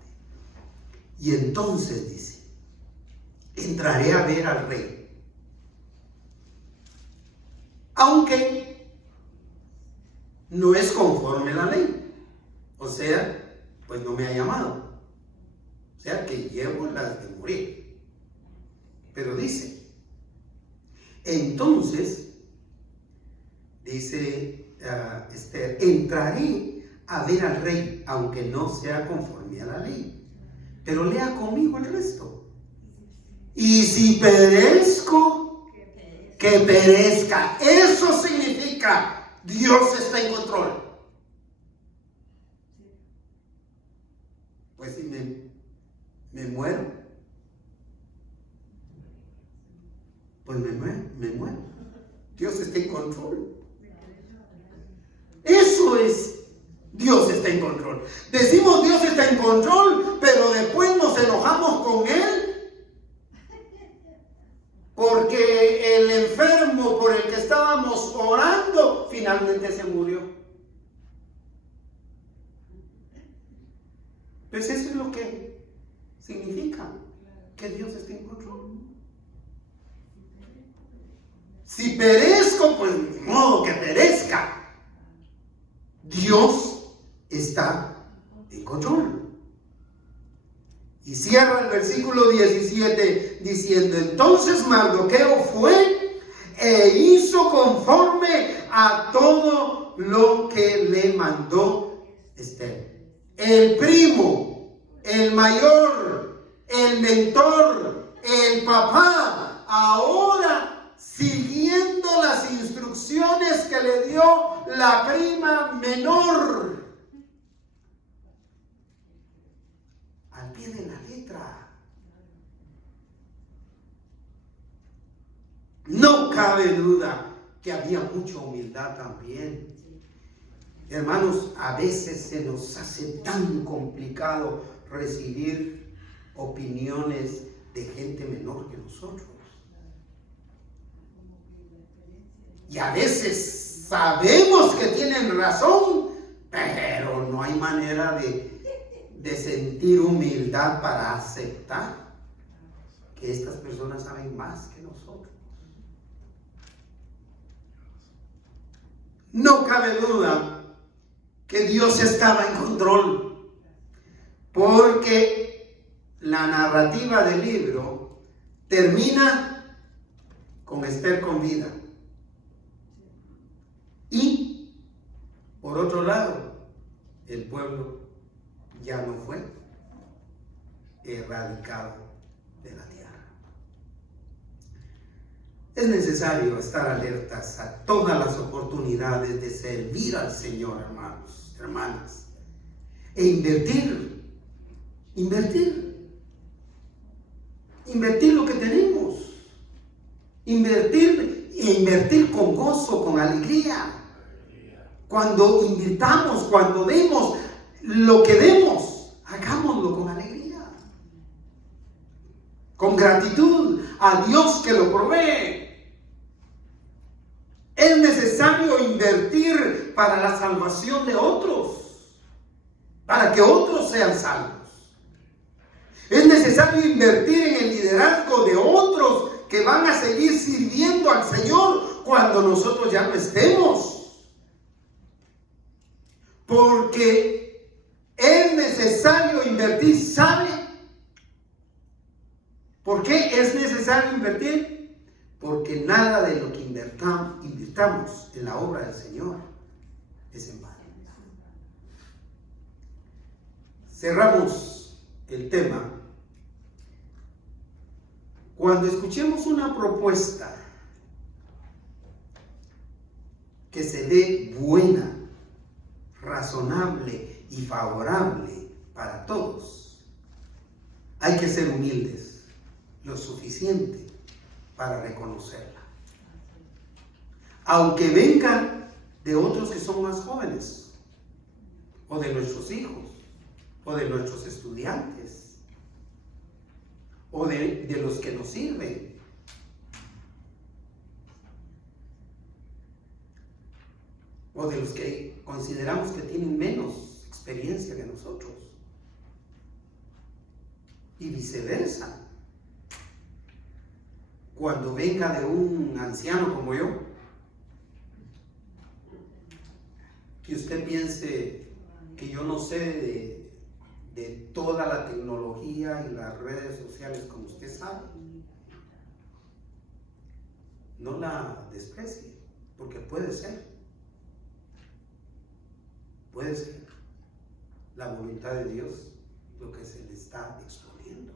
Y entonces dice: entraré a ver al rey, aunque no es conforme a la ley. O sea, pues no me ha llamado. sea que llevo las de morir. Pero dice, entonces, dice Esther, entraré a ver al rey, aunque no sea conforme a la ley. Pero lea conmigo el resto. Y si perezco, que perezca. Eso significa Dios está en control. Pues si me muero, pues me muero. Dios está en control. Eso es, Dios está en control. Decimos Dios está en control, pero después nos enojamos con Él porque el enfermo por el que estábamos orando finalmente se murió. Pues eso es lo que significa que Dios está en control. Si perezco, pues de modo que perezca. Dios está en control. Y cierra el versículo 17 diciendo, entonces Mardoqueo fue e hizo conforme a todo lo que le mandó Esther. El primo, el mayor, el mentor, el papá, ahora siguiendo las instrucciones que le dio la prima menor. Al pie de la letra. No cabe duda que había mucha humildad también. Hermanos, a veces se nos hace tan complicado recibir opiniones de gente menor que nosotros. Y a veces sabemos que tienen razón, pero no hay manera de sentir humildad para aceptar que estas personas saben más que nosotros. No cabe duda que Dios estaba en control, porque la narrativa del libro termina con Esther con vida. Y, por otro lado, el pueblo ya no fue erradicado de la tierra. Es necesario estar alertas a todas las oportunidades de servir al Señor, hermanos, hermanas, e invertir lo que tenemos, invertir con gozo, con alegría. Cuando invirtamos, cuando demos lo que demos, hagámoslo con alegría, con gratitud a Dios que lo provee. Es necesario invertir para la salvación de otros, para que otros sean salvos. Es necesario invertir en el liderazgo de otros que van a seguir sirviendo al Señor cuando nosotros ya no estemos. Porque es necesario invertir. ¿Sabe por qué es necesario invertir? Porque nada de lo que invirtamos en la obra del Señor es en vano. Cerramos el tema. Cuando escuchemos una propuesta que se dé buena, razonable y favorable para todos, hay que ser humildes lo suficiente para reconocerla, aunque venga de otros que son más jóvenes, o de nuestros hijos, o de nuestros estudiantes, o de los que nos sirven. O de los que consideramos que tienen menos experiencia que nosotros. Y viceversa. Cuando venga de un anciano como yo, que usted piense que yo no sé de toda la tecnología y las redes sociales, como usted sabe. No la desprecie, porque puede ser la voluntad de Dios lo que se le está exponiendo.